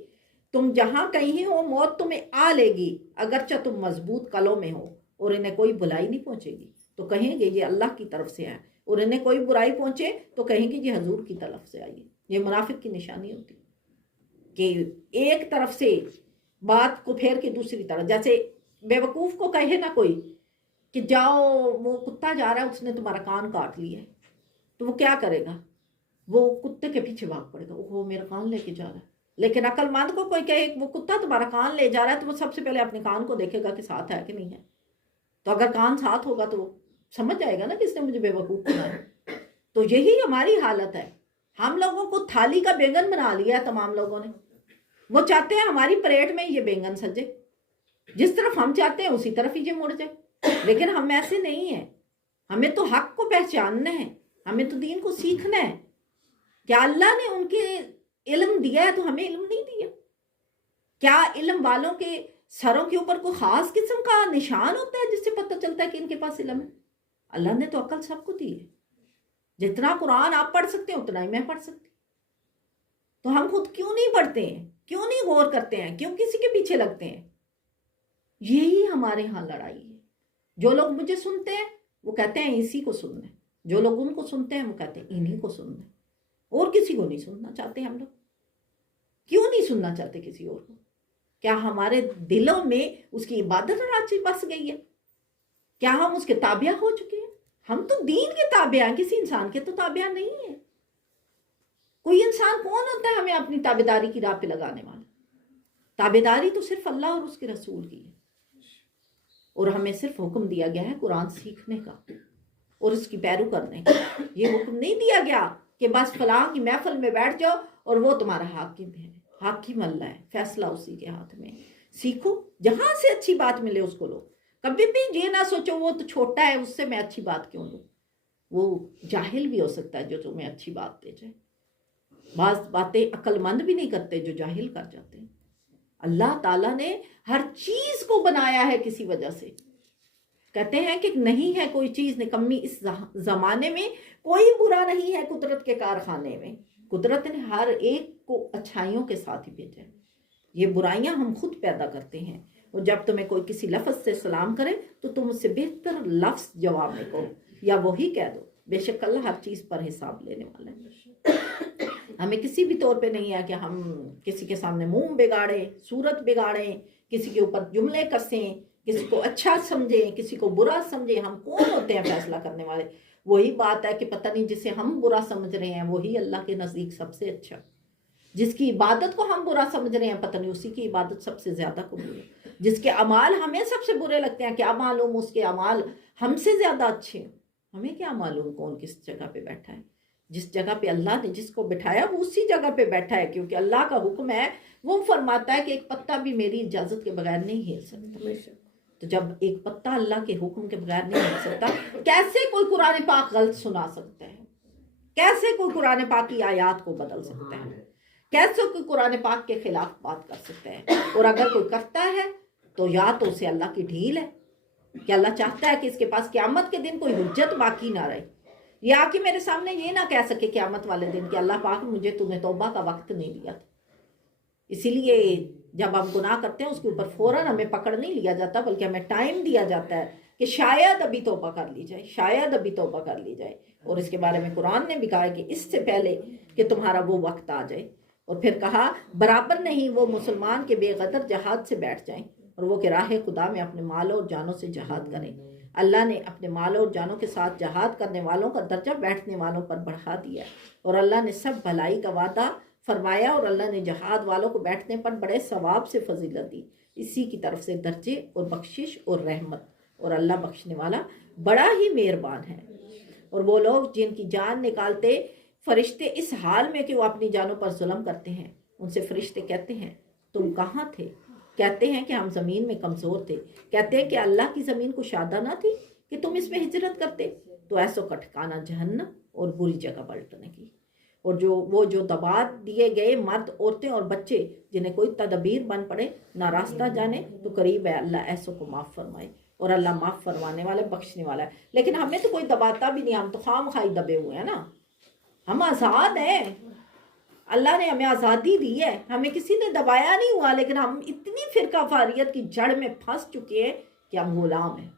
تم جہاں کہیں ہو موت تمہیں آ لے گی اگرچہ تم مضبوط قلوں میں ہو، اور انہیں کوئی بھلائی نہیں پہنچے گی تو کہیں گے یہ اللہ کی طرف سے ہے، اور انہیں کوئی برائی پہنچے تو کہیں گے یہ حضور کی طرف سے آئی ہے. یہ منافق کی نشانی ہوتی کہ ایک طرف سے بات کو پھیر کے دوسری طرف، جیسے بے وقوف کو کہے نہ کوئی کہ جاؤ وہ کتا جا رہا ہے اس نے تمہارا کان کاٹ لیا ہے، تو وہ کیا کرے گا؟ وہ کتے کے پیچھے بھاگ پڑے گا، وہ میرا کان لے کے جا رہا ہے. لیکن عقل مند کو کوئی کہے وہ کتا تمہارا کان لے جا رہا ہے تو وہ سب سے پہلے اپنے کان کو دیکھے گا کہ ساتھ ہے کہ نہیں ہے. تو اگر کان ساتھ ہوگا تو وہ سمجھ جائے گا نا کہ اس نے مجھے بے وقوف بنایا. تو یہی ہماری حالت ہے. ہم لوگوں کو تھالی کا بینگن بنا لیا ہے تمام لوگوں نے. وہ چاہتے ہیں ہماری پلیٹ میں یہ بینگن سجے، جس طرف ہم چاہتے ہیں اسی طرف ہی یہ مڑ جائے. لیکن ہم ایسے نہیں ہیں. ہمیں تو حق کو پہچاننا ہے، ہمیں تو دین کو سیکھنا ہے. کیا اللہ نے ان کے علم دیا ہے تو ہمیں علم نہیں دیا؟ کیا علم والوں کے سروں کے اوپر کوئی خاص قسم کا نشان ہوتا ہے جس سے پتہ چلتا ہے کہ ان کے پاس علم ہے؟ اللہ نے تو عقل سب کو دی ہے. جتنا قرآن آپ پڑھ سکتے ہیں اتنا ہی میں پڑھ سکتی. تو ہم خود کیوں نہیں پڑھتے ہیں؟ کیوں نہیں غور کرتے ہیں؟ کیوں کسی کے پیچھے لگتے ہیں؟ یہی ہمارے ہاں لڑائی ہے. جو لوگ مجھے سنتے ہیں وہ کہتے ہیں اسی کو سننا ہے، جو لوگ ان کو سنتے ہیں وہ کہتے ہیں انہی کو سننا ہے، اور کسی کو نہیں سننا چاہتے. ہم لوگ کیوں نہیں سننا چاہتے کسی اور کو؟ کیا ہمارے دلوں میں اس کی عبادت راچی بس گئی ہے؟ کیا ہم اس کے تابع ہو چکے ہیں؟ ہم تو دین کے تابع ہیں، کسی انسان کے تو تابع نہیں ہیں. کوئی انسان کون ہوتا ہے ہمیں اپنی تابعداری کی راہ پہ لگانے والا؟ تابعداری تو صرف اللہ اور اس کے رسول کی ہے. اور ہمیں صرف حکم دیا گیا ہے قرآن سیکھنے کا اور اس کی پیرو کرنے کا. یہ حکم نہیں دیا گیا کہ بس فلاں کی محفل میں بیٹھ جاؤ اور وہ تمہارا حاکم ہے. حاکم اللہ ہے، فیصلہ اسی کے ہاتھ میں. سیکھو، جہاں سے اچھی بات ملے اس کو لو. کبھی بھی یہ نہ سوچو وہ تو چھوٹا ہے اس سے میں اچھی بات کیوں لوں. وہ جاہل بھی ہو سکتا ہے جو تمہیں اچھی بات دے جائے. بعض باتیں عقل مند بھی نہیں کرتے جو جاہل کر جاتے ہیں. اللہ تعالیٰ نے ہر چیز کو بنایا ہے کسی وجہ سے. کہتے ہیں کہ نہیں ہے کوئی چیز نکمی اس زمانے میں، کوئی برا نہیں ہے قدرت کے کارخانے میں. قدرت نے ہر ایک کو اچھائیوں کے ساتھ ہی بھیجا ہے. یہ برائیاں ہم خود پیدا کرتے ہیں. اور جب تمہیں کوئی کسی لفظ سے سلام کرے تو تم اس سے بہتر لفظ جواب میں کہو یا وہی کہہ دو. بے شک اللہ ہر چیز پر حساب لینے والا ہے. ہمیں کسی بھی طور پہ نہیں ہے کہ ہم کسی کے سامنے منہ بگاڑیں، صورت بگاڑیں، کسی کے اوپر جملے کسیں، کسی کو اچھا سمجھیں، کسی کو برا سمجھیں. ہم کون ہوتے ہیں فیصلہ کرنے والے؟ وہی بات ہے کہ پتہ نہیں جسے ہم برا سمجھ رہے ہیں وہی اللہ کے نزدیک سب سے اچھا. جس کی عبادت کو ہم برا سمجھ رہے ہیں پتہ نہیں اسی کی عبادت سب سے زیادہ قبول ہے. جس کے اعمال ہمیں سب سے برے لگتے ہیں، کیا معلوم اس کے اعمال ہم سے زیادہ اچھے ہیں، ہمیں کیا معلوم کون کس جگہ پہ بیٹھا ہے۔ جس جگہ پہ اللہ نے جس کو بٹھایا وہ اسی جگہ پہ بیٹھا ہے، کیونکہ اللہ کا حکم ہے، وہ فرماتا ہے کہ ایک پتا بھی میری اجازت کے بغیر نہیں ہل سکتا۔ تو جب ایک پتا اللہ کے حکم کے بغیر نہیں ہل سکتا، کیسے کوئی قرآن پاک غلط سنا سکتا ہے؟ کیسے کوئی قرآن پاک کی آیات کو بدل سکتا ہے؟ کیسے کوئی قرآن پاک کے خلاف بات کر سکتا ہے؟ اور اگر کوئی کرتا ہے تو یا تو اسے اللہ کی ڈھیل ہے کہ اللہ چاہتا ہے کہ اس کے پاس قیامت کے دن کوئی حجت باقی نہ رہے، یا کہ میرے سامنے یہ نہ کہہ سکے قیامت والے دن کہ اللہ پاک مجھے تمہیں توبہ کا وقت نہیں دیا تھا۔ اسی لیے جب ہم گناہ کرتے ہیں اس کے اوپر فوراً ہمیں پکڑ نہیں لیا جاتا، بلکہ ہمیں ٹائم دیا جاتا ہے کہ شاید ابھی توبہ کر لی جائے، شاید ابھی توبہ کر لی جائے۔ اور اس کے بارے میں قرآن نے بھی کہا ہے کہ اس سے پہلے کہ تمہارا وہ وقت آ جائے۔ اور پھر کہا برابر نہیں وہ مسلمان کے بے قدر جہاد سے بیٹھ جائیں اور وہ کہ راہ خدا میں اپنے مالوں اور جانوں سے جہاد کریں۔ اللہ نے اپنے مالوں اور جانوں کے ساتھ جہاد کرنے والوں کا درجہ بیٹھنے والوں پر بڑھا دیا، اور اللہ نے سب بھلائی کا وعدہ فرمایا، اور اللہ نے جہاد والوں کو بیٹھنے پر بڑے ثواب سے فضیلت دی، اسی کی طرف سے درجے اور بخشش اور رحمت، اور اللہ بخشنے والا بڑا ہی مہربان ہے۔ اور وہ لوگ جن کی جان نکالتے فرشتے اس حال میں کہ وہ اپنی جانوں پر ظلم کرتے ہیں، ان سے فرشتے کہتے ہیں تم کہاں تھے؟ کہتے ہیں کہ ہم زمین میں کمزور تھے۔ کہتے ہیں کہ اللہ کی زمین کو شادہ نہ تھی کہ تم اس میں ہجرت کرتے؟ تو ایسو کا ٹھکانہ جہنم اور بری جگہ پلٹنے کی۔ اور جو دبا دیے گئے مرد، عورتیں اور بچے جنہیں کوئی تدبیر بن پڑے نہ راستہ جانے، تو قریب ہے اللہ ایسوں کو معاف فرمائے، اور اللہ معاف فرمانے والا بخشنے والا ہے۔ لیکن ہمیں تو کوئی دباتا بھی نہیں، ہم تو خام خواہ دبے ہوئے ہیں نا، ہم آزاد ہیں، اللہ نے ہمیں آزادی دی ہے، ہمیں کسی نے دبایا نہیں ہوا، لیکن ہم اتنی فرقہ واریت کی جڑ میں پھنس چکے ہیں کہ ہم غلام ہیں۔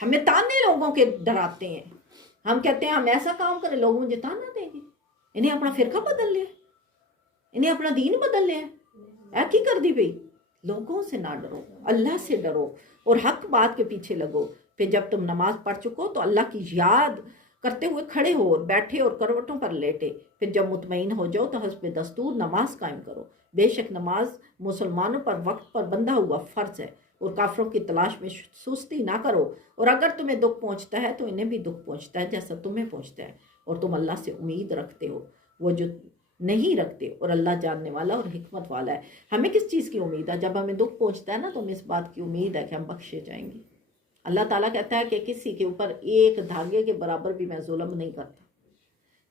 ہمیں تانے لوگوں کے ڈراتے ہیں، ہم کہتے ہیں ہم ایسا کام کریں لوگ مجھے تانا دیں گے، انہیں اپنا فرقہ بدل لیا، انہیں اپنا دین بدل لیا، ایک ہی کر دی بھئی۔ لوگوں سے نہ ڈرو، اللہ سے ڈرو اور حق بات کے پیچھے لگو۔ پھر جب تم نماز پڑھ چکو تو اللہ کی یاد کرتے ہوئے کھڑے ہو اور بیٹھے اور کروٹوں پر لیٹے، پھر جب مطمئن ہو جاؤ تو حسب دستور نماز قائم کرو۔ بے شک نماز مسلمانوں پر وقت پر بندھا ہوا فرض ہے، اور کافروں کی تلاش میں سستی نہ کرو، اور اگر تمہیں دکھ پہنچتا ہے تو انہیں بھی دکھ پہنچتا ہے جیسا تمہیں پہنچتا ہے، اور تم اللہ سے امید رکھتے ہو، وہ جو نہیں رکھتے، اور اللہ جاننے والا اور حکمت والا ہے۔ ہمیں کس چیز کی امید ہے؟ جب ہمیں دکھ پہنچتا ہے نا تو ہمیں اس بات کی امید ہے کہ ہم بخشے جائیں گے۔ اللہ تعالیٰ کہتا ہے کہ کسی کے اوپر ایک دھاگے کے برابر بھی میں ظلم نہیں کرتا۔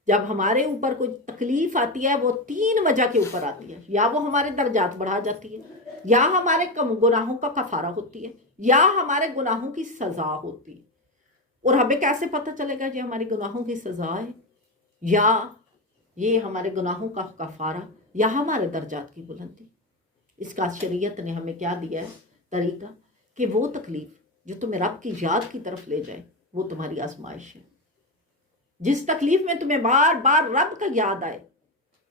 جب ہمارے اوپر کوئی تکلیف آتی ہے وہ 3 وجہ کے اوپر آتی ہے، یا وہ ہمارے درجات بڑھا جاتی ہے، یا ہمارے گناہوں کا کفارہ ہوتی ہے، یا ہمارے گناہوں کی سزا ہوتی ہے۔ اور ہمیں کیسے پتہ چلے گا یہ ہمارے گناہوں کی سزا ہے، یا یہ ہمارے گناہوں کا کفارہ، یا ہمارے درجات کی بلندی؟ اس کا شریعت نے ہمیں کیا دیا ہے طریقہ، کہ وہ تکلیف جو تمہیں رب کی یاد کی طرف لے جائے وہ تمہاری آزمائش ہے۔ جس تکلیف میں تمہیں بار بار رب کا یاد آئے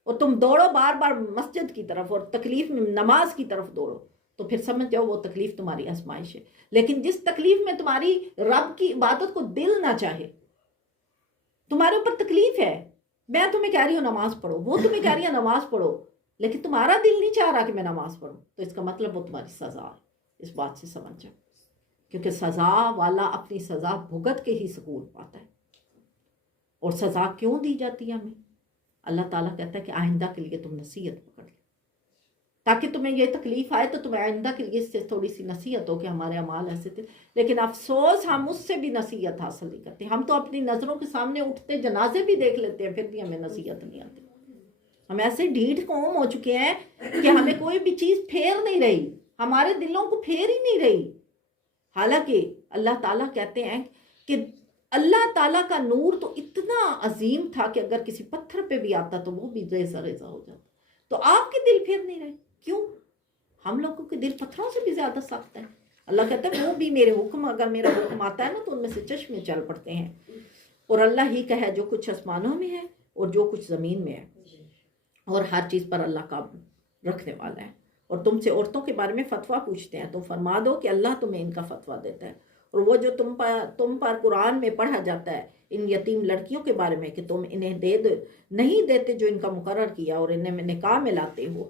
اور تم دوڑو بار بار مسجد کی طرف، اور تکلیف میں نماز کی طرف دوڑو، تو پھر سمجھ جاؤ وہ تکلیف تمہاری آزمائش ہے۔ لیکن جس تکلیف میں تمہاری رب کی عبادت کو دل نہ چاہے، تمہارے اوپر تکلیف ہے، میں تمہیں کہہ رہی ہوں نماز پڑھو، وہ تمہیں کہہ رہی ہے نماز پڑھو، لیکن تمہارا دل نہیں چاہ رہا کہ میں نماز پڑھوں، تو اس کا مطلب وہ تمہاری سزا ہے۔ اس بات سے سمجھ جاؤ، کیونکہ سزا والا اپنی سزا بھگت کے ہی سکون پاتا ہے۔ اور سزا کیوں دی جاتی ہے ہمیں؟ اللہ تعالیٰ کہتا ہے کہ آئندہ کے لیے تم نصیحت پکڑ لو، تاکہ تمہیں یہ تکلیف آئے تو تمہیں آئندہ کے لیے اس سے تھوڑی سی نصیحت ہو کہ ہمارے اعمال ایسے تھے۔ لیکن افسوس ہم اس سے بھی نصیحت حاصل نہیں کرتے، ہم تو اپنی نظروں کے سامنے اٹھتے جنازے بھی دیکھ لیتے ہیں، پھر بھی ہمیں نصیحت نہیں آتی۔ ہم ایسے ڈھیٹ قوم ہو چکے ہیں کہ ہمیں کوئی بھی چیز پھیر نہیں رہی، ہمارے دلوں کو پھیر ہی نہیں رہی۔ حالانکہ اللہ تعالیٰ کہتے ہیں کہ اللہ تعالیٰ کا نور تو اتنا عظیم تھا کہ اگر کسی پتھر پہ بھی آتا تو وہ بھی ریزہ ریزہ ہو جاتا، تو آپ کے دل پھیر نہیں رہے، کیوں؟ ہم لوگوں کے دل پتھروں سے بھی زیادہ سخت ہیں۔ اللہ کہتا ہے وہ بھی میرے حکم، اگر میرا حکم آتا ہے نا تو ان میں سے چشمے چل پڑتے ہیں۔ اور اللہ ہی کا ہے جو کچھ آسمانوں میں ہے اور جو کچھ زمین میں ہے، اور ہر چیز پر اللہ قابو رکھنے والا ہے۔ اور تم سے عورتوں کے بارے میں فتویٰ پوچھتے ہیں، تم فرما دو کہ اللہ تمہیں ان کا فتویٰ دیتا ہے، اور وہ جو تم پر قرآن میں پڑھا جاتا ہے ان یتیم لڑکیوں کے بارے میں کہ تم انہیں نہیں دیتے جو ان کا مقرر کیا، اور انہیں نکاح میں لاتے ہو،